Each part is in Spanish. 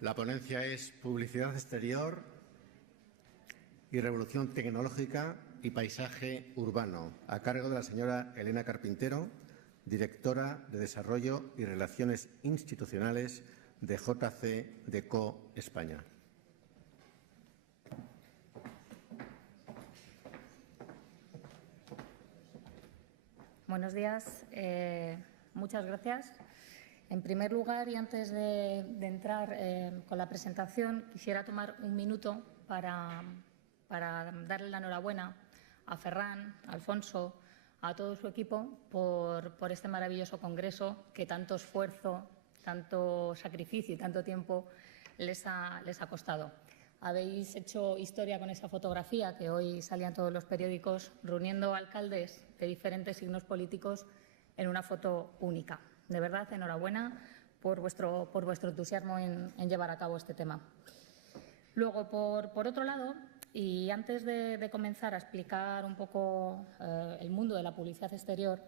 La ponencia es Publicidad exterior y revolución tecnológica y paisaje urbano, a cargo de la señora Elena Carpintero, directora de Desarrollo y Relaciones Institucionales de JC Deco España. Buenos días. Muchas gracias. En primer lugar, y antes de entrar con la presentación, quisiera tomar un minuto para darle la enhorabuena a Ferran, a Alfonso, a todo su equipo por este maravilloso congreso que tanto esfuerzo, tanto sacrificio y tanto tiempo les ha costado. Habéis hecho historia con esa fotografía que hoy salía en todos los periódicos, reuniendo alcaldes de diferentes signos políticos en una foto única. De verdad, enhorabuena por vuestro entusiasmo en llevar a cabo este tema. Luego, por otro lado, y antes de comenzar a explicar un poco el mundo de la publicidad exterior,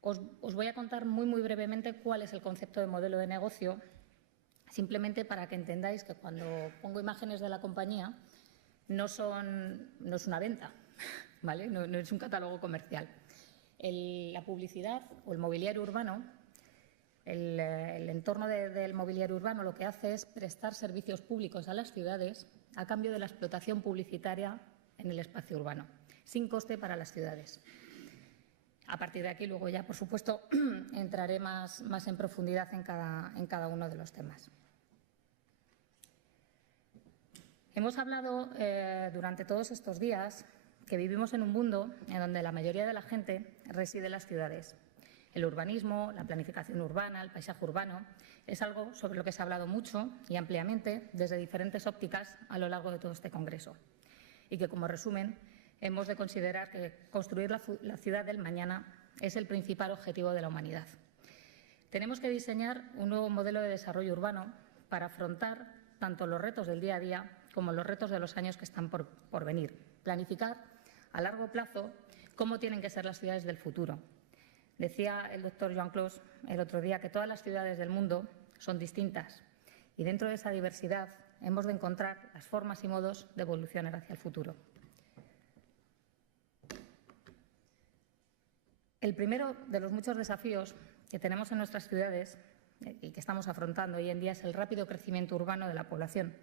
os voy a contar muy brevemente cuál es el concepto de modelo de negocio, simplemente para que entendáis que cuando pongo imágenes de la compañía no es una venta, ¿vale? No es un catálogo comercial. La publicidad o el mobiliario urbano, el entorno del mobiliario urbano lo que hace es prestar servicios públicos a las ciudades a cambio de la explotación publicitaria en el espacio urbano, sin coste para las ciudades. A partir de aquí, luego ya, por supuesto, entraré más en profundidad en cada uno de los temas. Hemos hablado durante todos estos días que vivimos en un mundo en donde la mayoría de la gente reside en las ciudades. El urbanismo, la planificación urbana, el paisaje urbano, es algo sobre lo que se ha hablado mucho y ampliamente desde diferentes ópticas a lo largo de todo este congreso. Y que, como resumen, hemos de considerar que construir la ciudad del mañana es el principal objetivo de la humanidad. Tenemos que diseñar un nuevo modelo de desarrollo urbano para afrontar tanto los retos del día a día como los retos de los años que están por venir. Planificar a largo plazo cómo tienen que ser las ciudades del futuro. Decía el doctor Joan Clos el otro día que todas las ciudades del mundo son distintas y dentro de esa diversidad hemos de encontrar las formas y modos de evolucionar hacia el futuro. El primero de los muchos desafíos que tenemos en nuestras ciudades y que estamos afrontando hoy en día es el rápido crecimiento urbano de la población.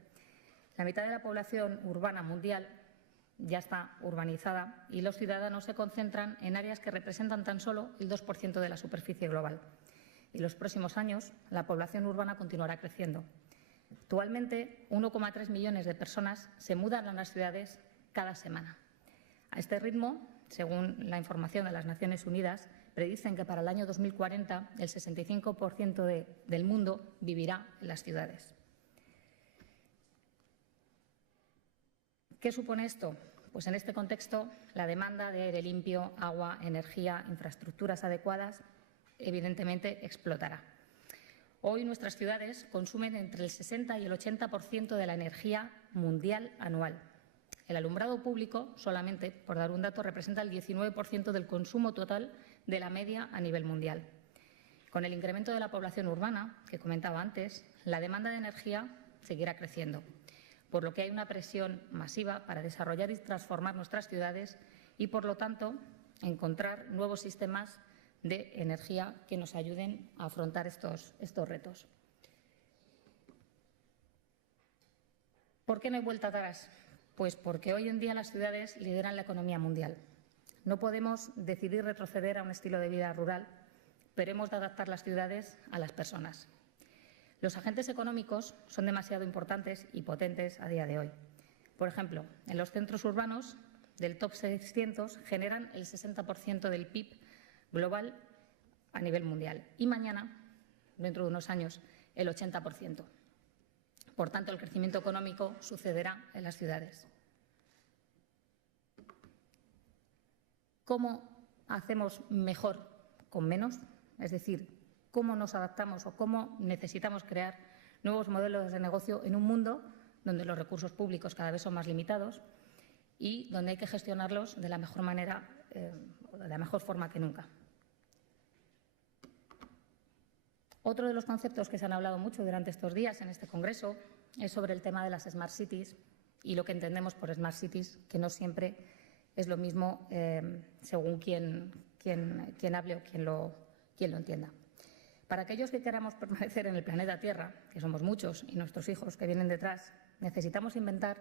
La mitad de la población urbana mundial ya está urbanizada y los ciudadanos se concentran en áreas que representan tan solo el 2% de la superficie global. Y en los próximos años la población urbana continuará creciendo. Actualmente, 1,3 millones de personas se mudan a las ciudades cada semana. A este ritmo, según la información de las Naciones Unidas, predicen que para el año 2040 el 65% del mundo vivirá en las ciudades. ¿Qué supone esto? Pues en este contexto, la demanda de aire limpio, agua, energía, infraestructuras adecuadas, evidentemente explotará. Hoy nuestras ciudades consumen entre el 60 y el 80% de la energía mundial anual. El alumbrado público, solamente, por dar un dato, representa el 19% del consumo total de la media a nivel mundial. Con el incremento de la población urbana, que comentaba antes, la demanda de energía seguirá creciendo, por lo que hay una presión masiva para desarrollar y transformar nuestras ciudades y, por lo tanto, encontrar nuevos sistemas de energía que nos ayuden a afrontar estos retos. ¿Por qué no hay vuelta atrás? Pues porque hoy en día las ciudades lideran la economía mundial. No podemos decidir retroceder a un estilo de vida rural, pero hemos de adaptar las ciudades a las personas. Los agentes económicos son demasiado importantes y potentes a día de hoy. Por ejemplo, en los centros urbanos del top 600 generan el 60% del PIB global a nivel mundial y mañana, dentro de unos años, el 80%. Por tanto, el crecimiento económico sucederá en las ciudades. ¿Cómo hacemos mejor con menos? Es decir, ¿cómo nos adaptamos o cómo necesitamos crear nuevos modelos de negocio en un mundo donde los recursos públicos cada vez son más limitados y donde hay que gestionarlos de la mejor manera, de la mejor forma que nunca? Otro de los conceptos que se han hablado mucho durante estos días en este congreso es sobre el tema de las Smart Cities y lo que entendemos por Smart Cities, que no siempre es lo mismo según quién hable o quién lo entienda. Para aquellos que queramos permanecer en el planeta Tierra, que somos muchos, y nuestros hijos que vienen detrás, necesitamos inventar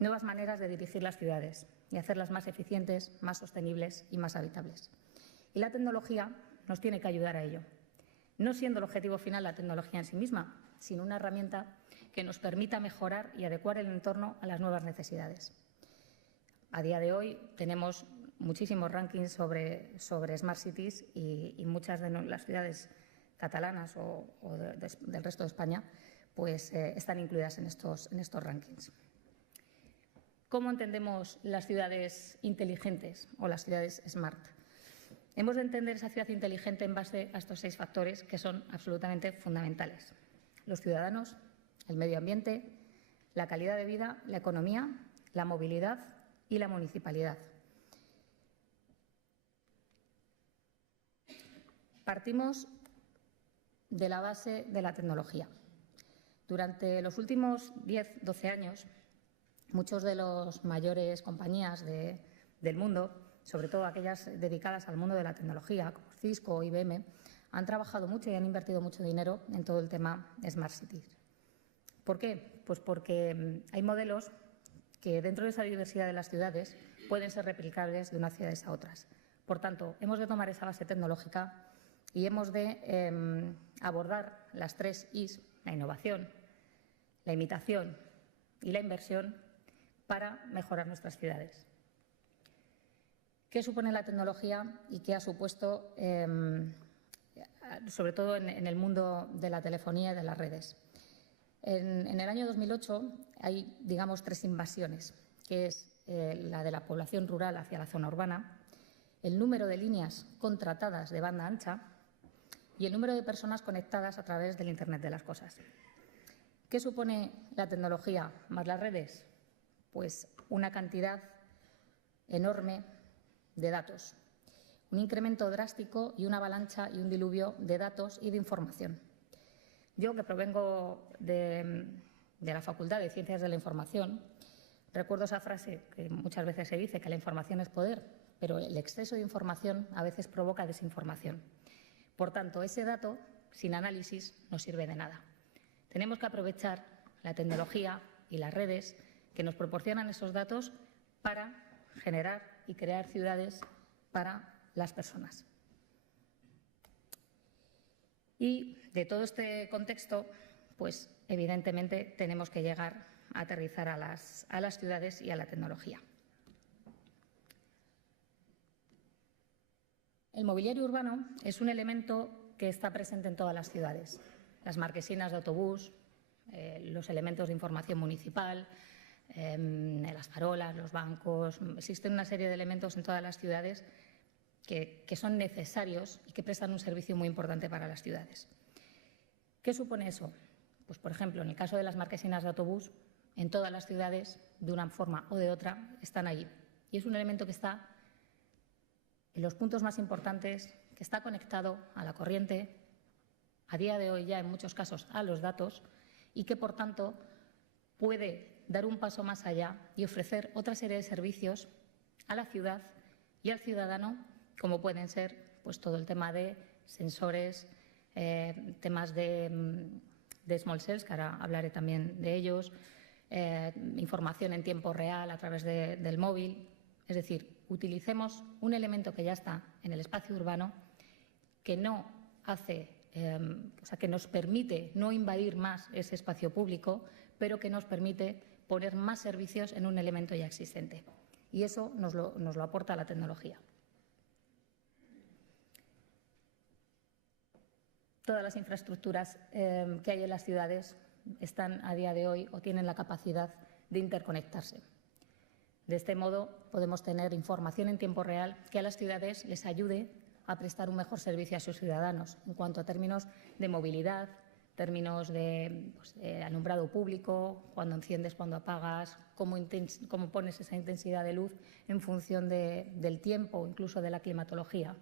nuevas maneras de dirigir las ciudades y hacerlas más eficientes, más sostenibles y más habitables. Y la tecnología nos tiene que ayudar a ello, no siendo el objetivo final la tecnología en sí misma, sino una herramienta que nos permita mejorar y adecuar el entorno a las nuevas necesidades. A día de hoy tenemos muchísimos rankings sobre Smart Cities y muchas de las ciudades catalanas o del resto de España pues, están incluidas en estos rankings. ¿Cómo entendemos las ciudades inteligentes o las ciudades smart? Hemos de entender esa ciudad inteligente en base a estos 6 factores que son absolutamente fundamentales. Los ciudadanos, el medio ambiente, la calidad de vida, la economía, la movilidad y la municipalidad. Partimos de la base de la tecnología. Durante los últimos 10-12 años, muchos de las mayores compañías del mundo, sobre todo aquellas dedicadas al mundo de la tecnología, como Cisco o IBM, han trabajado mucho y han invertido mucho dinero en todo el tema Smart Cities. ¿Por qué? Pues porque hay modelos que dentro de esa diversidad de las ciudades pueden ser replicables de unas ciudades a otras. Por tanto, hemos de tomar esa base tecnológica y hemos de abordar las 3 Is, la innovación, la imitación y la inversión, para mejorar nuestras ciudades. ¿Qué supone la tecnología y qué ha supuesto, sobre todo en el mundo de la telefonía y de las redes? En el año 2008 hay, digamos, 3 invasiones, que es la de la población rural hacia la zona urbana, el número de líneas contratadas de banda ancha y el número de personas conectadas a través del Internet de las cosas. ¿Qué supone la tecnología más las redes? Pues una cantidad enorme de datos, un incremento drástico y una avalancha y un diluvio de datos y de información. Yo, que provengo de la Facultad de Ciencias de la Información, recuerdo esa frase que muchas veces se dice, que la información es poder, pero el exceso de información a veces provoca desinformación. Por tanto, ese dato, sin análisis, no sirve de nada. Tenemos que aprovechar la tecnología y las redes que nos proporcionan esos datos para generar y crear ciudades para las personas. Y de todo este contexto, pues evidentemente tenemos que llegar a aterrizar a las ciudades y a la tecnología. El mobiliario urbano es un elemento que está presente en todas las ciudades. Las marquesinas de autobús, los elementos de información municipal, las farolas, los bancos. Existen una serie de elementos en todas las ciudades que son necesarios y que prestan un servicio muy importante para las ciudades. ¿Qué supone eso? Pues, por ejemplo, en el caso de las marquesinas de autobús, en todas las ciudades, de una forma o de otra, están allí. Y es un elemento que está en los puntos más importantes, que está conectado a la corriente, a día de hoy ya en muchos casos a los datos, y que, por tanto, puede dar un paso más allá y ofrecer otra serie de servicios a la ciudad y al ciudadano, como pueden ser pues, todo el tema de sensores, temas de small cells, que ahora hablaré también de ellos, información en tiempo real a través del móvil. Es decir, utilicemos un elemento que ya está en el espacio urbano, que no hace, que nos permite no invadir más ese espacio público, pero que nos permite poner más servicios en un elemento ya existente. Y eso nos lo aporta la tecnología. Todas las infraestructuras que hay en las ciudades están a día de hoy o tienen la capacidad de interconectarse. De este modo, podemos tener información en tiempo real que a las ciudades les ayude a prestar un mejor servicio a sus ciudadanos en cuanto a términos de movilidad, términos de alumbrado público, cuando enciendes, cuando apagas, cómo pones esa intensidad de luz en función del tiempo, incluso de la climatología.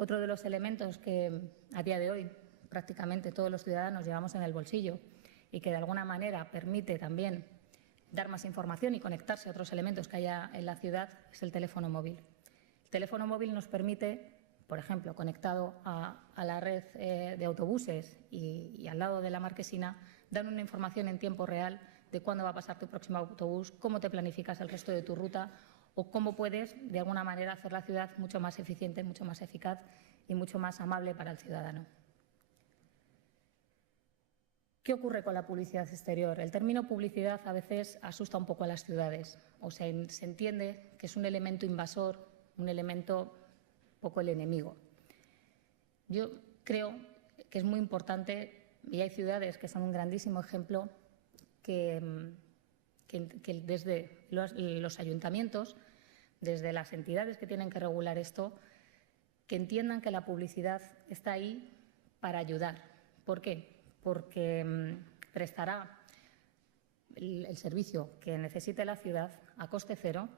Otro de los elementos que a día de hoy prácticamente todos los ciudadanos llevamos en el bolsillo y que de alguna manera permite también dar más información y conectarse a otros elementos que haya en la ciudad es el teléfono móvil. El teléfono móvil nos permite, por ejemplo, conectado a la red de autobuses y al lado de la marquesina, dar una información en tiempo real de cuándo va a pasar tu próximo autobús, cómo te planificas el resto de tu ruta o cómo puedes, de alguna manera, hacer la ciudad mucho más eficiente, mucho más eficaz y mucho más amable para el ciudadano. ¿Qué ocurre con la publicidad exterior? El término publicidad a veces asusta un poco a las ciudades. O sea, se entiende que es un elemento invasor, un elemento poco el enemigo. Yo creo que es muy importante, y hay ciudades que son un grandísimo ejemplo, que desde los ayuntamientos, desde las entidades que tienen que regular esto, que entiendan que la publicidad está ahí para ayudar. ¿Por qué? Porque prestará el servicio que necesite la ciudad a coste cero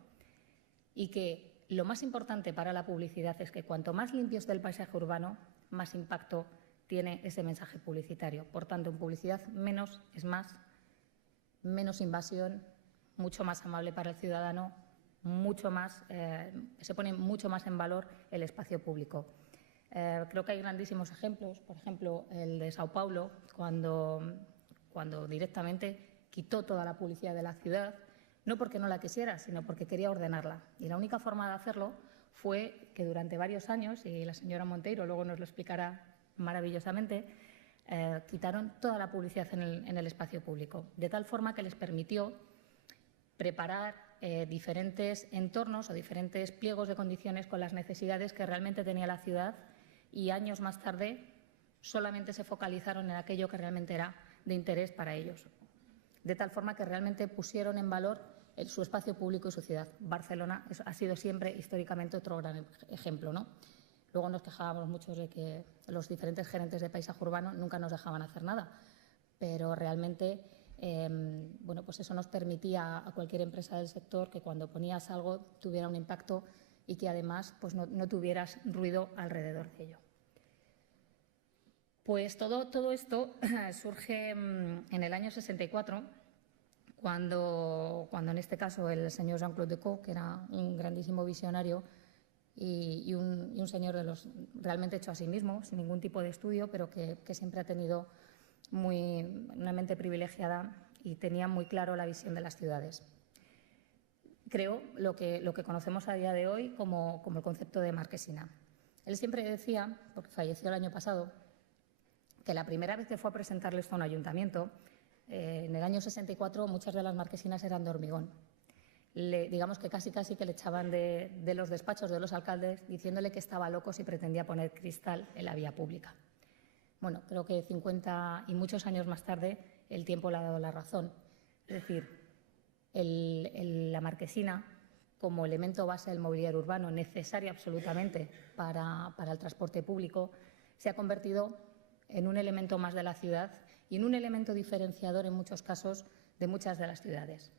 y que lo más importante para la publicidad es que cuanto más limpio esté el paisaje urbano, más impacto tiene ese mensaje publicitario. Por tanto, en publicidad menos es más, menos invasión, mucho más amable para el ciudadano, mucho más, se pone mucho más en valor el espacio público. Creo que hay grandísimos ejemplos, por ejemplo, el de Sao Paulo, cuando directamente quitó toda la publicidad de la ciudad, no porque no la quisiera, sino porque quería ordenarla. Y la única forma de hacerlo fue que durante varios años, y la señora Monteiro luego nos lo explicará maravillosamente, quitaron toda la publicidad en el espacio público, de tal forma que les permitió preparar diferentes entornos o diferentes pliegos de condiciones con las necesidades que realmente tenía la ciudad y años más tarde solamente se focalizaron en aquello que realmente era de interés para ellos. De tal forma que realmente pusieron en valor su espacio público y su ciudad. Barcelona ha sido siempre históricamente otro gran ejemplo, ¿no? Luego nos quejábamos muchos de que los diferentes gerentes de paisaje urbano nunca nos dejaban hacer nada, pero realmente bueno, pues eso nos permitía a cualquier empresa del sector que cuando ponías algo tuviera un impacto y que además pues no tuvieras ruido alrededor de ello. Pues todo esto surge en el año 64, cuando en este caso el señor Jean-Claude Decaux, que era un grandísimo visionario y un señor de los realmente hecho a sí mismo, sin ningún tipo de estudio, pero que siempre ha tenido una mente privilegiada y tenía muy claro la visión de las ciudades. Creo lo que conocemos a día de hoy como el concepto de marquesina. Él siempre decía, porque falleció el año pasado, que la primera vez que fue a presentarle esto a un ayuntamiento, en el año 64 muchas de las marquesinas eran de hormigón. Digamos que casi que le echaban de los despachos de los alcaldes diciéndole que estaba loco si pretendía poner cristal en la vía pública. Bueno, creo que 50 y muchos años más tarde el tiempo le ha dado la razón. Es decir, la marquesina, como elemento base del mobiliario urbano, necesario absolutamente para el transporte público, se ha convertido en un elemento más de la ciudad y en un elemento diferenciador en muchos casos de muchas de las ciudades.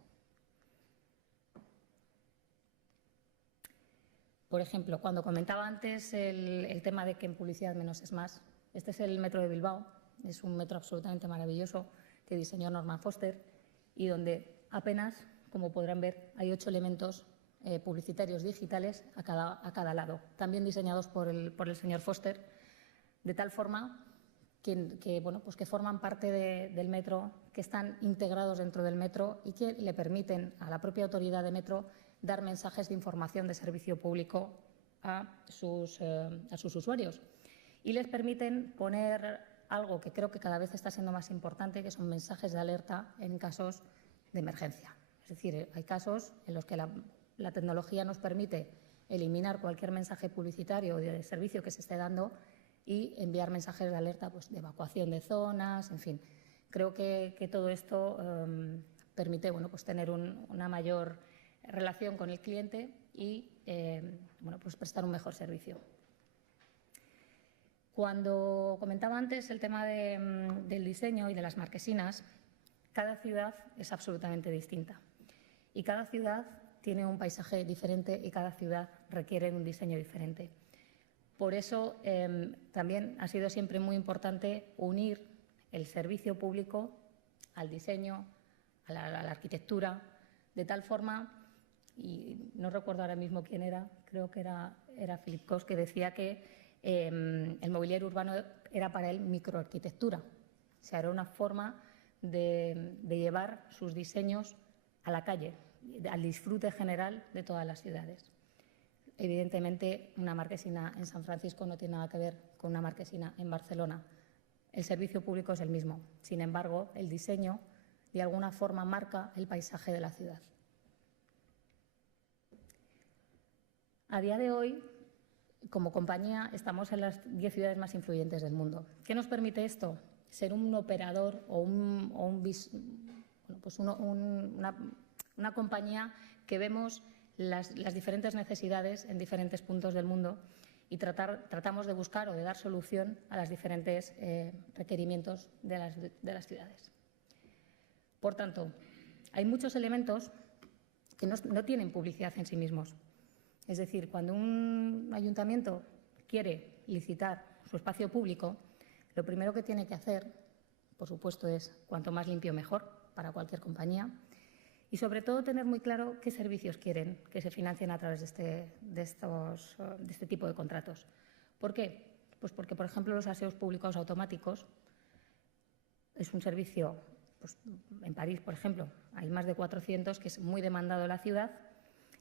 Por ejemplo, cuando comentaba antes el tema de que en publicidad menos es más, este es el metro de Bilbao, es un metro absolutamente maravilloso que diseñó Norman Foster y donde apenas, como podrán ver, hay 8 elementos publicitarios digitales a cada lado, también diseñados por el señor Foster, de tal forma que forman parte del metro, que están integrados dentro del metro y que le permiten a la propia autoridad de metro dar mensajes de información de servicio público a sus usuarios. Y les permiten poner algo que creo que cada vez está siendo más importante, que son mensajes de alerta en casos de emergencia. Es decir, hay casos en los que la tecnología nos permite eliminar cualquier mensaje publicitario o de servicio que se esté dando y enviar mensajes de alerta pues, de evacuación de zonas, en fin. Creo que todo esto permite pues, tener una mayor relación con el cliente y pues prestar un mejor servicio. Cuando comentaba antes el tema del diseño y de las marquesinas, cada ciudad es absolutamente distinta y cada ciudad tiene un paisaje diferente y cada ciudad requiere un diseño diferente. Por eso también ha sido siempre muy importante unir el servicio público al diseño, a la arquitectura, de tal forma, y no recuerdo ahora mismo quién era, creo que era Philip Koch, que decía que el mobiliario urbano era para él microarquitectura. O sea, era una forma de llevar sus diseños a la calle, al disfrute general de todas las ciudades. Evidentemente, una marquesina en San Francisco no tiene nada que ver con una marquesina en Barcelona. El servicio público es el mismo. Sin embargo, el diseño, de alguna forma, marca el paisaje de la ciudad. A día de hoy, como compañía, estamos en las 10 ciudades más influyentes del mundo. ¿Qué nos permite esto? Ser un operador o una compañía que vemos las diferentes necesidades en diferentes puntos del mundo y tratamos de buscar o de dar solución a los diferentes requerimientos de las ciudades. Por tanto, hay muchos elementos que no tienen publicidad en sí mismos. Es decir, cuando un ayuntamiento quiere licitar su espacio público, lo primero que tiene que hacer, por supuesto, es cuanto más limpio mejor para cualquier compañía y, sobre todo, tener muy claro qué servicios quieren que se financien a través de este tipo de contratos. ¿Por qué? Pues porque, por ejemplo, los aseos públicos automáticos es un servicio, pues, en París, por ejemplo, hay más de 400, que es muy demandado en la ciudad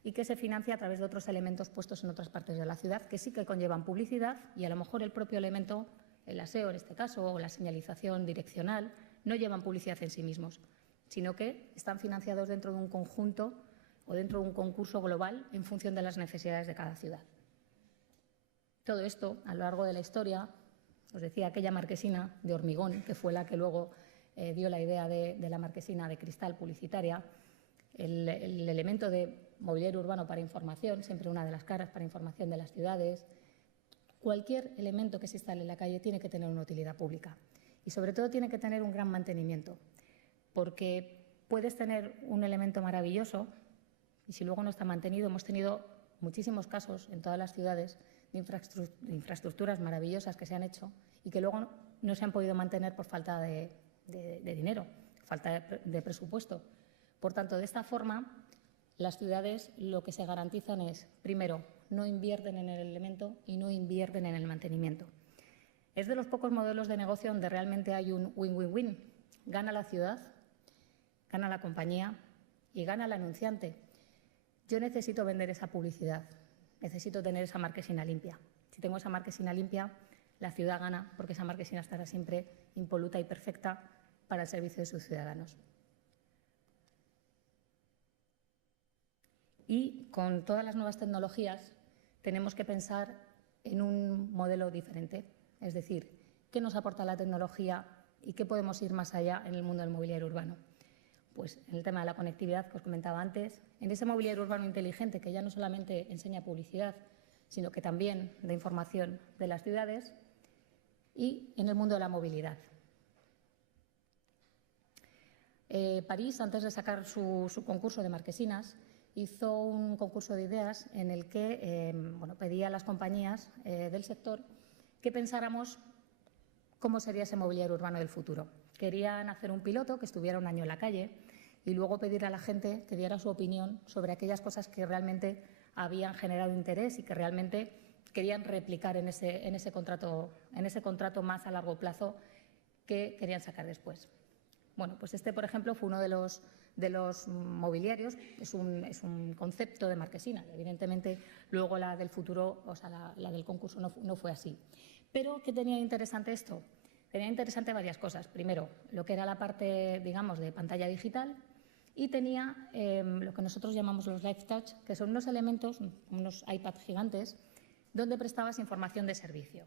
y que se financia a través de otros elementos puestos en otras partes de la ciudad que sí que conllevan publicidad y, a lo mejor, el propio elemento, el aseo en este caso, o la señalización direccional, no llevan publicidad en sí mismos, sino que están financiados dentro de un conjunto o dentro de un concurso global en función de las necesidades de cada ciudad. Todo esto, a lo largo de la historia, os decía, aquella marquesina de hormigón, que fue la que luego dio la idea de la marquesina de cristal publicitaria, el elemento de mobiliario urbano para información, siempre una de las caras para información de las ciudades. Cualquier elemento que se instale en la calle tiene que tener una utilidad pública y, sobre todo, tiene que tener un gran mantenimiento, porque puedes tener un elemento maravilloso y, si luego no está mantenido, hemos tenido muchísimos casos en todas las ciudades de infraestructuras maravillosas que se han hecho y que luego no se han podido mantener por falta de dinero, falta de presupuesto. Por tanto, de esta forma, las ciudades lo que se garantizan es, primero, no invierten en el elemento y no invierten en el mantenimiento. Es de los pocos modelos de negocio donde realmente hay un win-win-win. Gana la ciudad, gana la compañía y gana el anunciante. Yo necesito vender esa publicidad, necesito tener esa marquesina limpia. Si tengo esa marquesina limpia, la ciudad gana porque esa marquesina estará siempre impoluta y perfecta para el servicio de sus ciudadanos. Y con todas las nuevas tecnologías tenemos que pensar en un modelo diferente. Es decir, ¿qué nos aporta la tecnología y qué podemos ir más allá en el mundo del mobiliario urbano? Pues en el tema de la conectividad que os comentaba antes, en ese mobiliario urbano inteligente que ya no solamente enseña publicidad, sino que también da información de las ciudades, y en el mundo de la movilidad. París, antes de sacar su concurso de marquesinas, hizo un concurso de ideas en el que pedía a las compañías del sector que pensáramos cómo sería ese mobiliario urbano del futuro. Querían hacer un piloto que estuviera un año en la calle y luego pedir a la gente que diera su opinión sobre aquellas cosas que realmente habían generado interés y que realmente querían replicar en ese contrato más a largo plazo que querían sacar después. Bueno, pues este, por ejemplo, fue uno de los mobiliarios, es un concepto de marquesina. Evidentemente, luego la del futuro, o sea, la del concurso no fue así. Pero, ¿qué tenía interesante esto? Tenía interesante varias cosas. Primero, lo que era la parte, digamos, de pantalla digital, y tenía lo que nosotros llamamos los Live Touch, que son unos elementos, unos iPad gigantes, donde prestabas información de servicio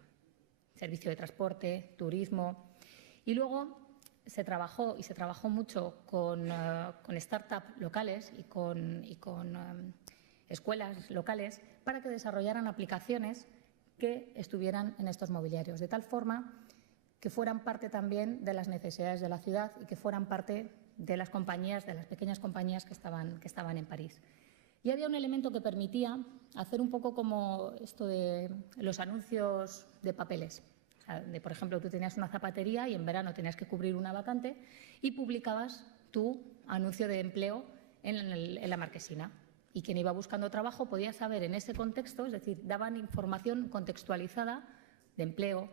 de transporte, turismo. Y luego se trabajó mucho con startups locales y con escuelas locales para que desarrollaran aplicaciones que estuvieran en estos mobiliarios, de tal forma que fueran parte también de las necesidades de la ciudad y que fueran parte de las compañías, de las pequeñas compañías que estaban en París. Y había un elemento que permitía hacer un poco como esto de los anuncios de papeles. O sea, por ejemplo, tú tenías una zapatería y en verano tenías que cubrir una vacante y publicabas tu anuncio de empleo en la marquesina. Y quien iba buscando trabajo podía saber en ese contexto, es decir, daban información contextualizada de empleo,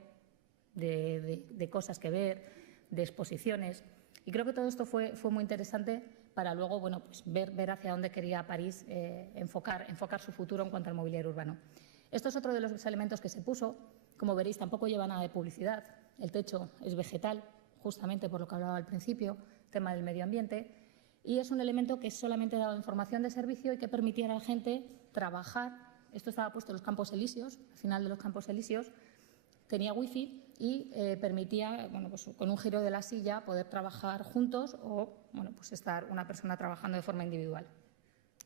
de cosas que ver, de exposiciones. Y creo que todo esto fue muy interesante para luego pues ver hacia dónde quería París enfocar su futuro en cuanto al mobiliario urbano. Esto es otro de los elementos que se puso. Como veréis, tampoco lleva nada de publicidad. El techo es vegetal, justamente por lo que hablaba al principio, tema del medio ambiente. Y es un elemento que solamente daba información de servicio y que permitía a la gente trabajar. Esto estaba puesto en los Campos Elíseos, al final de los Campos Elíseos. Tenía wifi y permitía, pues con un giro de la silla, poder trabajar juntos o pues estar una persona trabajando de forma individual.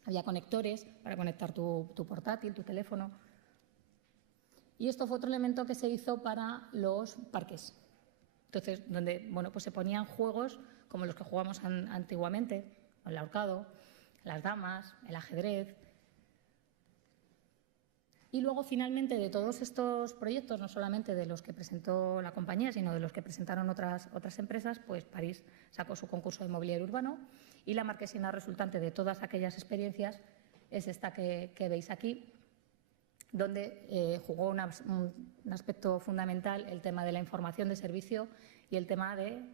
Había conectores para conectar tu portátil, tu teléfono. Y esto fue otro elemento que se hizo para los parques. Entonces, donde pues se ponían juegos como los que jugamos antiguamente, el ahorcado, las damas, el ajedrez. Y luego, finalmente, de todos estos proyectos, no solamente de los que presentó la compañía, sino de los que presentaron otras empresas, pues París sacó su concurso de mobiliario urbano y la marquesina resultante de todas aquellas experiencias es esta que veis aquí, donde jugó un aspecto fundamental el tema de la información de servicio y el tema de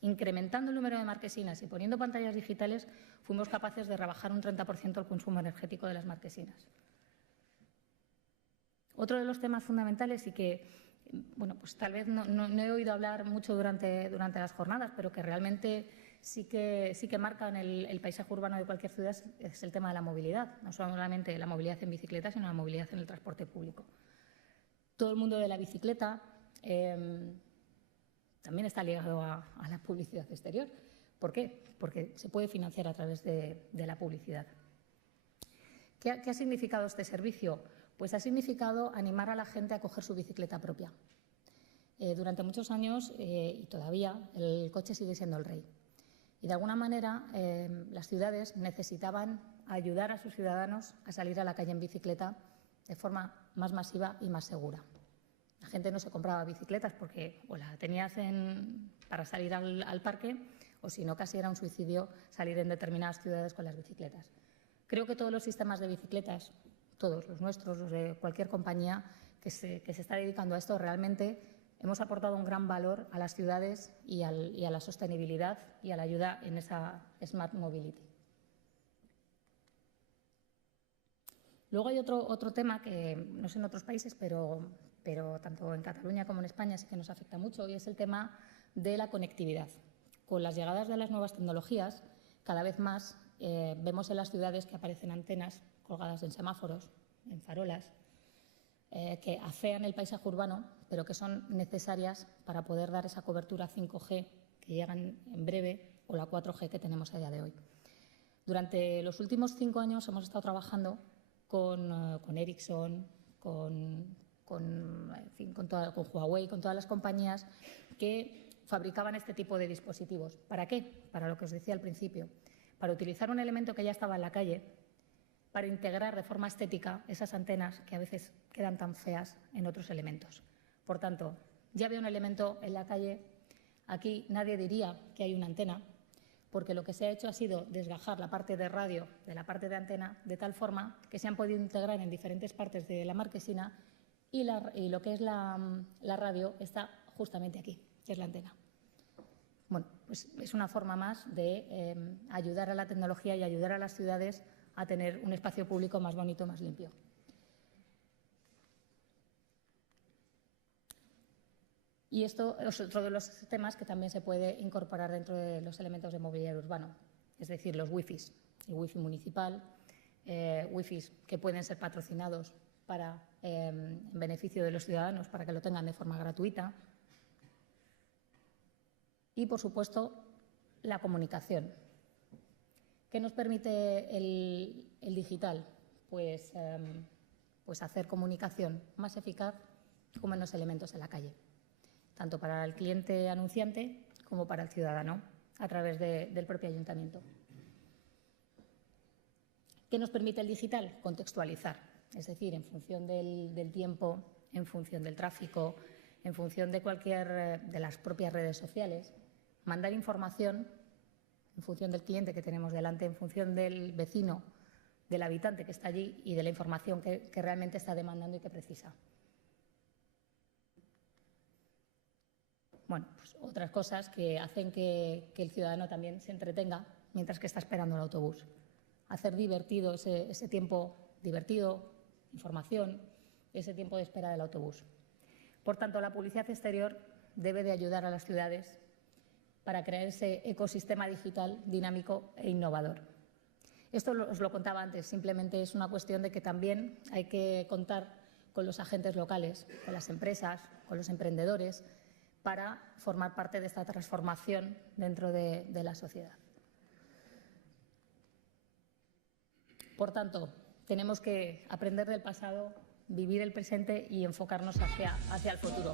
incrementando el número de marquesinas y poniendo pantallas digitales, fuimos capaces de rebajar un 30% el consumo energético de las marquesinas. Otro de los temas fundamentales y que, pues tal vez no he oído hablar mucho durante las jornadas, pero que realmente sí que marcan el paisaje urbano de cualquier ciudad es el tema de la movilidad. No solamente la movilidad en bicicleta, sino la movilidad en el transporte público. Todo el mundo de la bicicleta también está ligado a la publicidad exterior. ¿Por qué? Porque se puede financiar a través de la publicidad. ¿Qué ha significado este servicio? Pues ha significado animar a la gente a coger su bicicleta propia. Durante muchos años, y todavía, el coche sigue siendo el rey. Y de alguna manera, las ciudades necesitaban ayudar a sus ciudadanos a salir a la calle en bicicleta de forma más masiva y más segura. La gente no se compraba bicicletas porque o la tenías para salir al parque o, si no, casi era un suicidio salir en determinadas ciudades con las bicicletas. Creo que todos los sistemas de bicicletas, todos los nuestros, los de cualquier compañía que se está dedicando a esto, realmente hemos aportado un gran valor a las ciudades y a la sostenibilidad y a la ayuda en esa Smart Mobility. Luego hay otro tema que no sé en otros países, pero tanto en Cataluña como en España sí que nos afecta mucho, y es el tema de la conectividad. Con las llegadas de las nuevas tecnologías, cada vez más vemos en las ciudades que aparecen antenas colgadas en semáforos, en farolas, que afean el paisaje urbano, pero que son necesarias para poder dar esa cobertura 5G que llegan en breve o la 4G que tenemos a día de hoy. Durante los últimos 5 años hemos estado trabajando con Ericsson, con Huawei, con todas las compañías que fabricaban este tipo de dispositivos. ¿Para qué? Para lo que os decía al principio, para utilizar un elemento que ya estaba en la calle, para integrar de forma estética esas antenas que a veces quedan tan feas en otros elementos. Por tanto, ya había un elemento en la calle, aquí nadie diría que hay una antena, porque lo que se ha hecho ha sido desgajar la parte de radio de la parte de antena de tal forma que se han podido integrar en diferentes partes de la marquesina y lo que es la radio está justamente aquí, que es la antena. Bueno, pues es una forma más de ayudar a la tecnología y ayudar a las ciudades a tener un espacio público más bonito, más limpio. Y esto es otro de los temas que también se puede incorporar dentro de los elementos de mobiliario urbano, es decir, los wifis, el wifi municipal, wifis que pueden ser patrocinados para en beneficio de los ciudadanos, para que lo tengan de forma gratuita. Y, por supuesto, la comunicación. ¿Qué nos permite el digital? Pues hacer comunicación más eficaz con menos elementos en la calle, tanto para el cliente anunciante como para el ciudadano, a través del propio ayuntamiento. ¿Qué nos permite el digital? Contextualizar, es decir, en función del tiempo, en función del tráfico, en función de cualquier de las propias redes sociales, mandar información en función del cliente que tenemos delante, en función del vecino, del habitante que está allí y de la información que realmente está demandando y que precisa. Bueno, pues otras cosas que hacen que el ciudadano también se entretenga mientras que está esperando el autobús. Hacer divertido ese tiempo divertido, información, ese tiempo de espera del autobús. Por tanto, la publicidad exterior debe de ayudar a las ciudades para crear ese ecosistema digital dinámico e innovador. Esto os lo contaba antes, simplemente es una cuestión de que también hay que contar con los agentes locales, con las empresas, con los emprendedores, para formar parte de esta transformación dentro de la sociedad. Por tanto, tenemos que aprender del pasado, vivir el presente y enfocarnos hacia el futuro.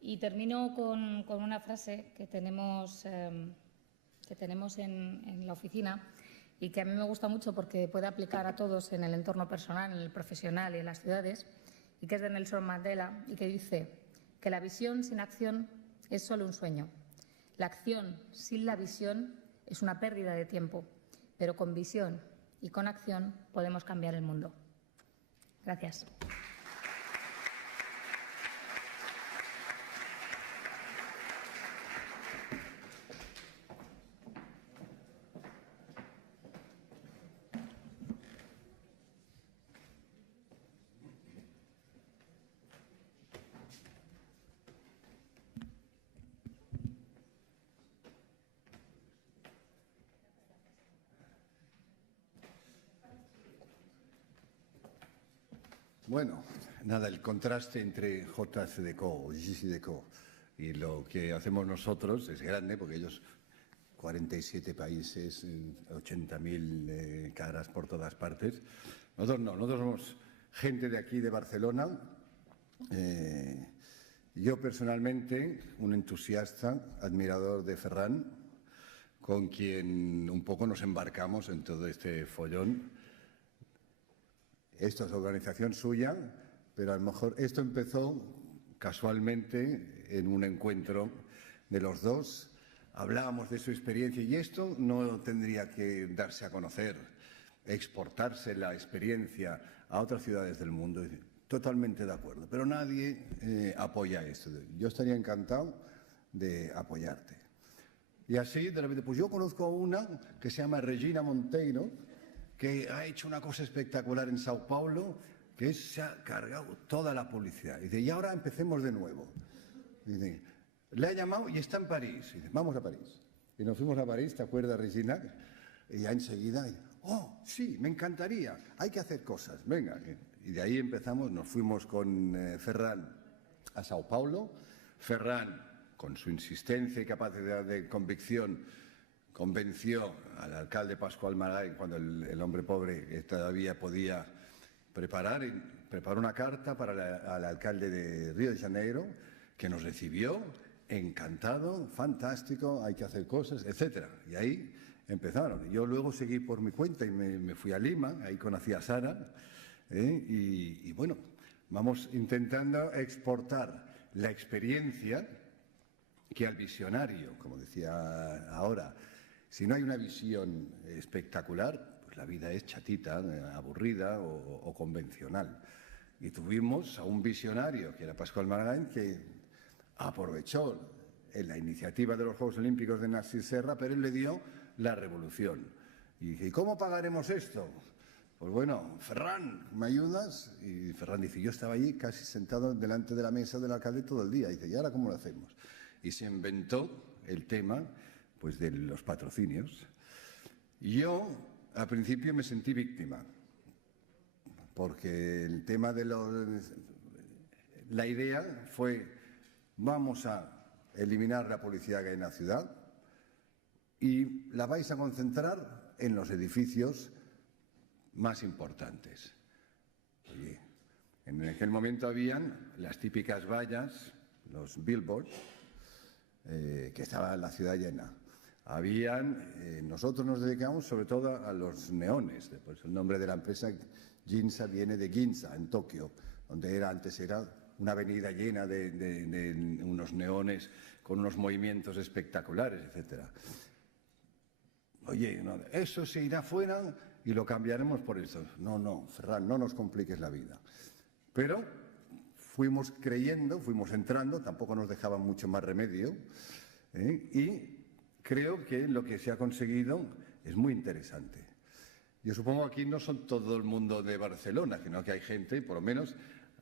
Y termino con una frase que tenemos en la oficina y que a mí me gusta mucho porque puede aplicar a todos en el entorno personal, en el profesional y en las ciudades, y que es de Nelson Mandela y que dice que la visión sin acción es solo un sueño. La acción sin la visión es una pérdida de tiempo, pero con visión y con acción podemos cambiar el mundo. Gracias. Bueno, nada, el contraste entre JCDecaux o JCDecaux y lo que hacemos nosotros es grande, porque ellos 47 países, 80.000 caras por todas partes. Nosotros no, nosotros somos gente de aquí, de Barcelona. Yo personalmente, un entusiasta, admirador de Ferran, con quien un poco nos embarcamos en todo este follón. Esto es organización suya, pero a lo mejor esto empezó casualmente en un encuentro de los dos. Hablábamos de su experiencia y esto no tendría que darse a conocer, exportarse la experiencia a otras ciudades del mundo. Totalmente de acuerdo, pero nadie apoya esto. Yo estaría encantado de apoyarte. Y así, de repente, pues yo conozco a una que se llama Regina Monteiro, que ha hecho una cosa espectacular en Sao Paulo, que se ha cargado toda la publicidad. Y dice, y ahora empecemos de nuevo. Y dice, le ha llamado y está en París. Y dice, vamos a París. Y nos fuimos a París, ¿te acuerdas, Regina? Y ya enseguida, oh, sí, me encantaría, hay que hacer cosas, venga. Y de ahí empezamos, nos fuimos con Ferran a Sao Paulo. Ferran, con su insistencia y capacidad de convicción, convenció al alcalde Pascual Maragall, cuando el hombre pobre todavía podía preparó una carta para al alcalde de Río de Janeiro, que nos recibió encantado, fantástico, hay que hacer cosas, etc. Y ahí empezaron. Yo luego seguí por mi cuenta y me fui a Lima, ahí conocí a Sara, y bueno, vamos intentando exportar la experiencia que al visionario, como decía ahora, si no hay una visión espectacular, pues la vida es chatita, aburrida o convencional. Y tuvimos a un visionario, que era Pascual Maragall, que aprovechó en la iniciativa de los Juegos Olímpicos de Narcís Serra, pero él le dio la revolución. Y dije, ¿y cómo pagaremos esto? Pues bueno, Ferran, ¿me ayudas? Y Ferran dice, yo estaba allí casi sentado delante de la mesa del alcalde todo el día. Y dice, ¿y ahora cómo lo hacemos? Y se inventó el tema pues, de los patrocinios. Y yo, al principio, me sentí víctima, porque el tema de la idea fue, vamos a eliminar la publicidad que hay en la ciudad y la vais a concentrar en los edificios más importantes. Oye, en aquel momento habían las típicas vallas, los billboards, que estaba la ciudad llena. Nosotros nos dedicamos sobre todo a los neones. Pues el nombre de la empresa Ginza viene de Ginza, en Tokio, donde antes era una avenida llena de unos neones con unos movimientos espectaculares, etc. Oye, no, eso se irá fuera y lo cambiaremos por eso. No, Ferran, no nos compliques la vida. Pero fuimos creyendo, fuimos entrando, tampoco nos dejaban mucho más remedio, y creo que lo que se ha conseguido es muy interesante. Yo supongo que aquí no son todo el mundo de Barcelona, sino que hay gente, por lo menos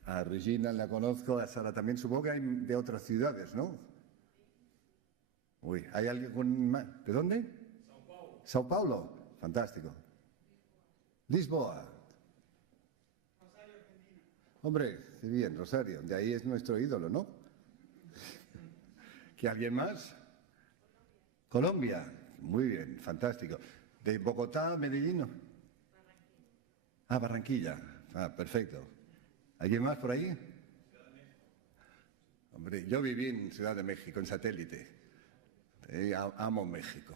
a Regina la conozco, a Sara también, supongo que hay de otras ciudades, ¿no? Uy, ¿hay alguien con más? ¿De dónde? Sao Paulo. Sao Paulo, fantástico. Lisboa. Rosario, Argentina. Hombre, sí, bien, Rosario, de ahí es nuestro ídolo, ¿no? ¿Que alguien más? Colombia, muy bien, fantástico. ¿De Bogotá, Medellín? Barranquilla. Perfecto. ¿Alguien más por ahí? Hombre, yo viví en Ciudad de México, en satélite. Amo México.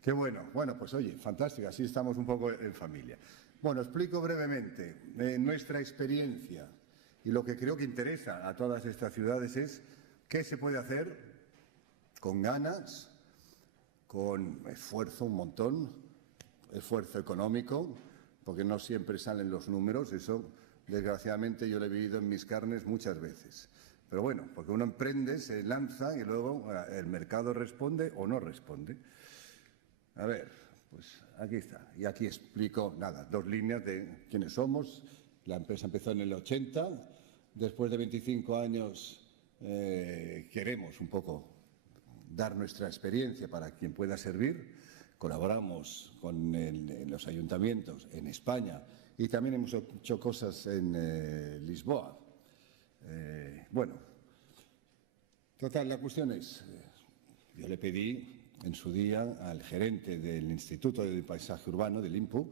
Qué bueno. Bueno, pues oye, fantástico, así estamos un poco en familia. Bueno, explico brevemente nuestra experiencia y lo que creo que interesa a todas estas ciudades es qué se puede hacer con ganas, con esfuerzo un montón, esfuerzo económico, porque no siempre salen los números, eso desgraciadamente yo lo he vivido en mis carnes muchas veces. Pero bueno, porque uno emprende, se lanza y luego el mercado responde o no responde. A ver, pues aquí está. Y aquí explico, nada, 2 líneas de quiénes somos. La empresa empezó en el 80. Después de 25 años queremos un poco dar nuestra experiencia para quien pueda servir. Colaboramos con los ayuntamientos en España y también hemos hecho cosas en Lisboa. Bueno, total, la cuestión es, yo le pedí en su día al gerente del Instituto de Paisaje Urbano, del INPU,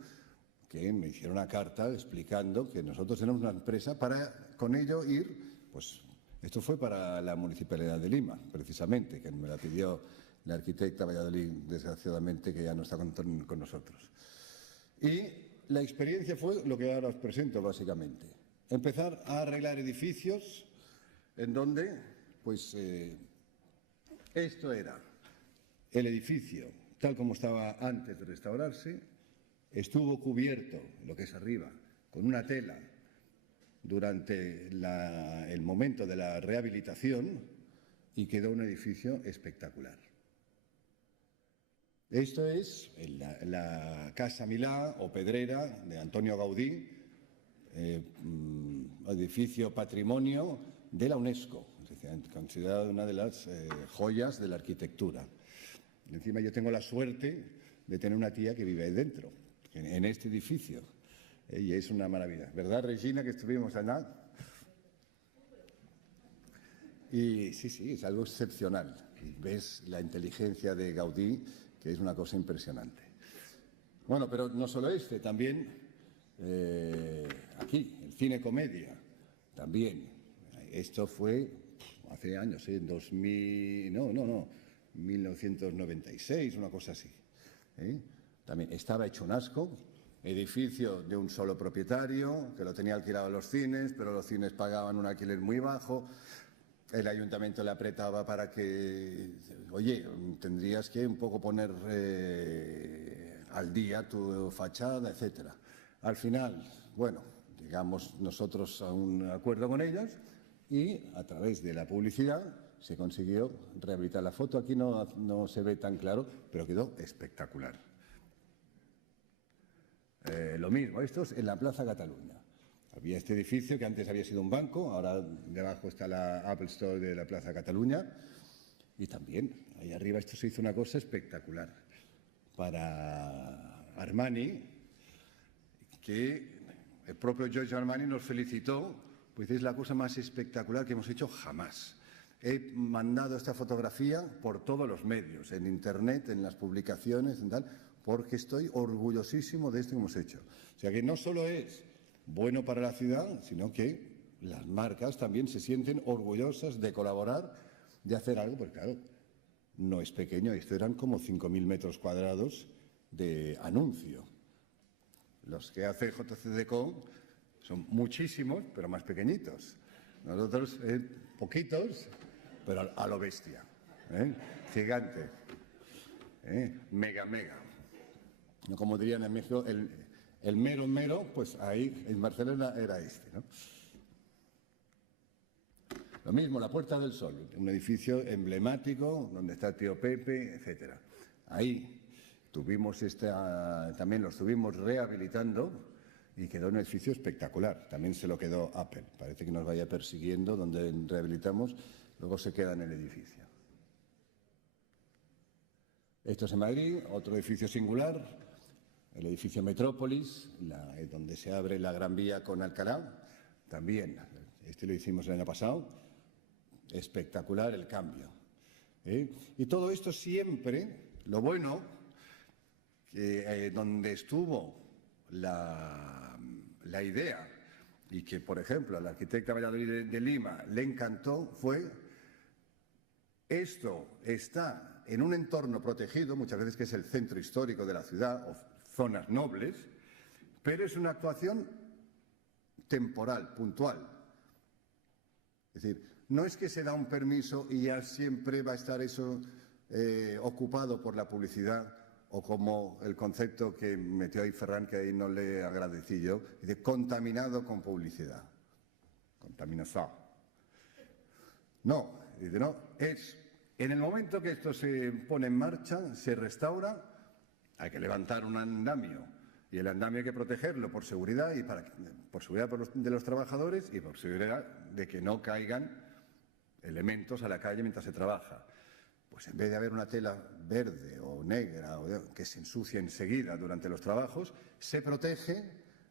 que me hiciera una carta explicando que nosotros tenemos una empresa para con ello ir, pues esto fue para la Municipalidad de Lima, precisamente, que me la pidió la arquitecta Valladolid, desgraciadamente, que ya no está con nosotros. Y la experiencia fue lo que ahora os presento, básicamente. Empezar a arreglar edificios en donde, pues, esto era el edificio, tal como estaba antes de restaurarse, estuvo cubierto, lo que es arriba, con una tela durante el momento de la rehabilitación y quedó un edificio espectacular. Esto es la Casa Milà o Pedrera de Antonio Gaudí, edificio patrimonio de la UNESCO, considerado una de las joyas de la arquitectura. Y encima yo tengo la suerte de tener una tía que vive ahí dentro, en este edificio, y es una maravilla. ¿Verdad, Regina, que estuvimos allá? Y sí, es algo excepcional. Y ves la inteligencia de Gaudí, que es una cosa impresionante. Bueno, pero no solo también aquí, el cine comedia, también. Esto fue hace años, en 1996, una cosa así. También estaba hecho un asco, edificio de un solo propietario, que lo tenía alquilado a los cines, pero los cines pagaban un alquiler muy bajo. El ayuntamiento le apretaba para que, oye, tendrías que un poco poner al día tu fachada, etcétera. Al final, bueno, llegamos nosotros a un acuerdo con ellos y a través de la publicidad se consiguió rehabilitar. La foto aquí no se ve tan claro, pero quedó espectacular. Lo mismo, esto es en la Plaza Cataluña. Había este edificio que antes había sido un banco, ahora debajo está la Apple Store de la Plaza Cataluña. Y también, ahí arriba esto se hizo una cosa espectacular para Armani, que el propio Giorgio Armani nos felicitó, pues es la cosa más espectacular que hemos hecho jamás. He mandado esta fotografía por todos los medios, en Internet, en las publicaciones, en tal, porque estoy orgullosísimo de esto que hemos hecho. O sea que no solo es bueno para la ciudad, sino que las marcas también se sienten orgullosas de colaborar, de hacer algo, porque claro, no es pequeño, esto eran como 5.000 metros cuadrados de anuncio. Los que hace JCDecaux son muchísimos, pero más pequeñitos. Nosotros, poquitos, pero a lo bestia. Gigante. Mega. No, como dirían en México, el mero, pues ahí en Barcelona era este, ¿no? Lo mismo, la Puerta del Sol, un edificio emblemático donde está Tío Pepe, etcétera. Ahí tuvimos también lo estuvimos rehabilitando y quedó un edificio espectacular. También se lo quedó Apple. Parece que nos vaya persiguiendo donde rehabilitamos, luego se queda en el edificio. Esto es en Madrid, otro edificio singular, el edificio Metrópolis, donde se abre la Gran Vía con Alcalá. También, este lo hicimos el año pasado. Espectacular el cambio. Y todo esto siempre, lo bueno, que donde estuvo la idea y que, por ejemplo, a la arquitecta Valladolid de Lima le encantó fue: esto está en un entorno protegido, muchas veces que es el centro histórico de la ciudad o zonas nobles, pero es una actuación temporal, puntual. Es decir, no es que se da un permiso y ya siempre va a estar eso ocupado por la publicidad, o como el concepto que metió ahí Ferran, que ahí no le agradecí yo, de contaminado con publicidad. Contaminación. No, es en el momento que esto se pone en marcha, se restaura, hay que levantar un andamio. Y el andamio hay que protegerlo por seguridad por seguridad de los trabajadores y por seguridad de que no caigan elementos a la calle mientras se trabaja. Pues en vez de haber una tela verde o negra que se ensucia enseguida durante los trabajos, se protege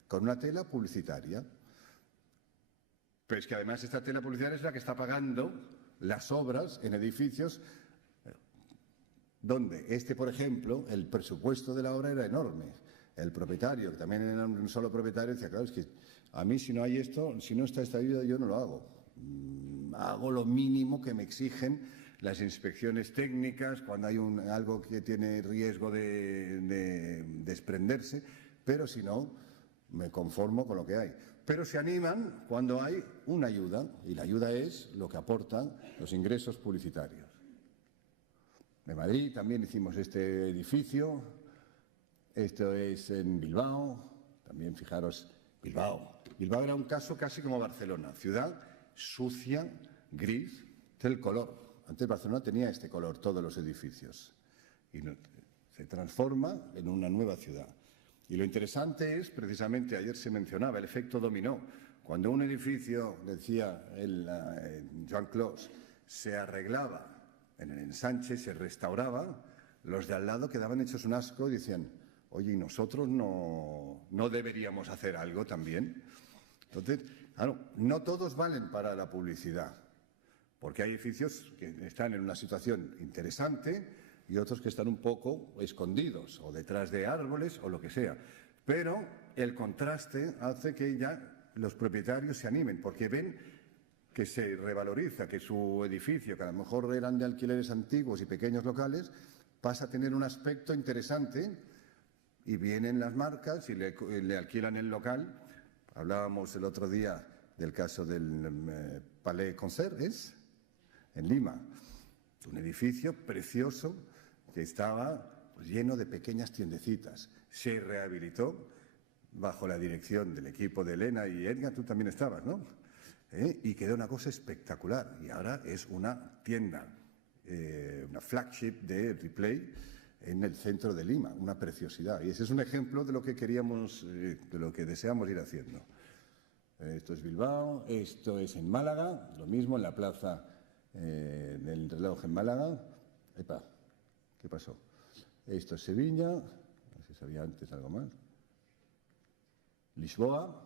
con una tela publicitaria. Pero es que además esta tela publicitaria es la que está pagando las obras en edificios donde por ejemplo, el presupuesto de la obra era enorme. El propietario, que también era un solo propietario, decía: claro, es que a mí si no hay esto, si no está esta ayuda, yo no lo hago. Hago lo mínimo que me exigen las inspecciones técnicas cuando hay algo que tiene riesgo de desprenderse, pero si no, me conformo con lo que hay. Pero se animan cuando hay una ayuda, y la ayuda es lo que aportan los ingresos publicitarios. En Madrid también hicimos este edificio. Esto es en Bilbao, también fijaros, Bilbao. Bilbao era un caso casi como Barcelona, ciudad sucia, gris, del color. Antes Barcelona tenía este color, todos los edificios, y se transforma en una nueva ciudad. Y lo interesante es, precisamente, ayer se mencionaba, el efecto dominó. Cuando un edificio, decía Joan Clos, se arreglaba en el ensanche, se restauraba, los de al lado quedaban hechos un asco y decían: oye, ¿y nosotros no deberíamos hacer algo también? Entonces, claro, no todos valen para la publicidad, porque hay edificios que están en una situación interesante y otros que están un poco escondidos o detrás de árboles o lo que sea. Pero el contraste hace que ya los propietarios se animen, porque ven que se revaloriza, que su edificio, que a lo mejor eran de alquileres antiguos y pequeños locales, pasa a tener un aspecto interesante y vienen las marcas y le alquilan el local. Hablábamos el otro día del caso del Palais Concert, en Lima, un edificio precioso que estaba lleno de pequeñas tiendecitas. Se rehabilitó bajo la dirección del equipo de Elena y Edgar, tú también estabas, ¿no? Y quedó una cosa espectacular. Y ahora es una tienda, una flagship de Ripley en el centro de Lima, una preciosidad. Y ese es un ejemplo de lo que queríamos, de lo que deseamos ir haciendo. Esto es Bilbao, esto es en Málaga, lo mismo en la plaza del reloj en Málaga. Epa, ¿qué pasó? Esto es Sevilla, no sé si sabía antes algo más. Lisboa,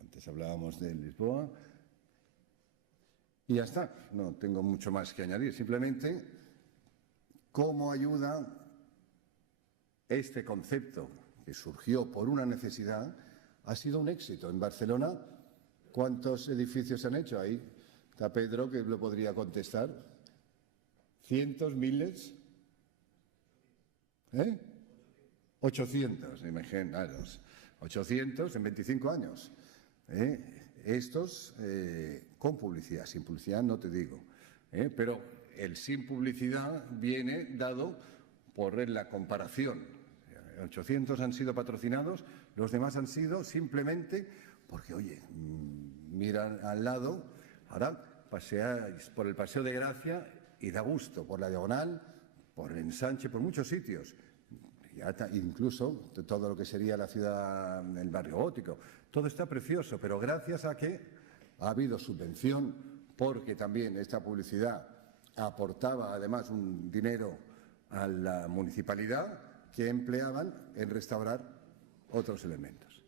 antes hablábamos de Lisboa. Y ya está, no tengo mucho más que añadir, simplemente cómo ayuda este concepto que surgió por una necesidad. Ha sido un éxito. En Barcelona, ¿cuántos edificios se han hecho? Ahí está Pedro, que lo podría contestar. ¿Cientos, miles? 800, imaginaros. 800 en 25 años. Estos con publicidad, sin publicidad no te digo. Pero el sin publicidad viene dado por la comparación. 800 han sido patrocinados, los demás han sido simplemente porque, oye, miran al lado, ahora paseáis por el Paseo de Gracia y da gusto, por la Diagonal, por el Ensanche, por muchos sitios. Incluso todo lo que sería la ciudad, el barrio gótico, todo está precioso, pero gracias a que ha habido subvención, porque también esta publicidad aportaba además un dinero a la municipalidad que empleaban en restaurar otros elementos.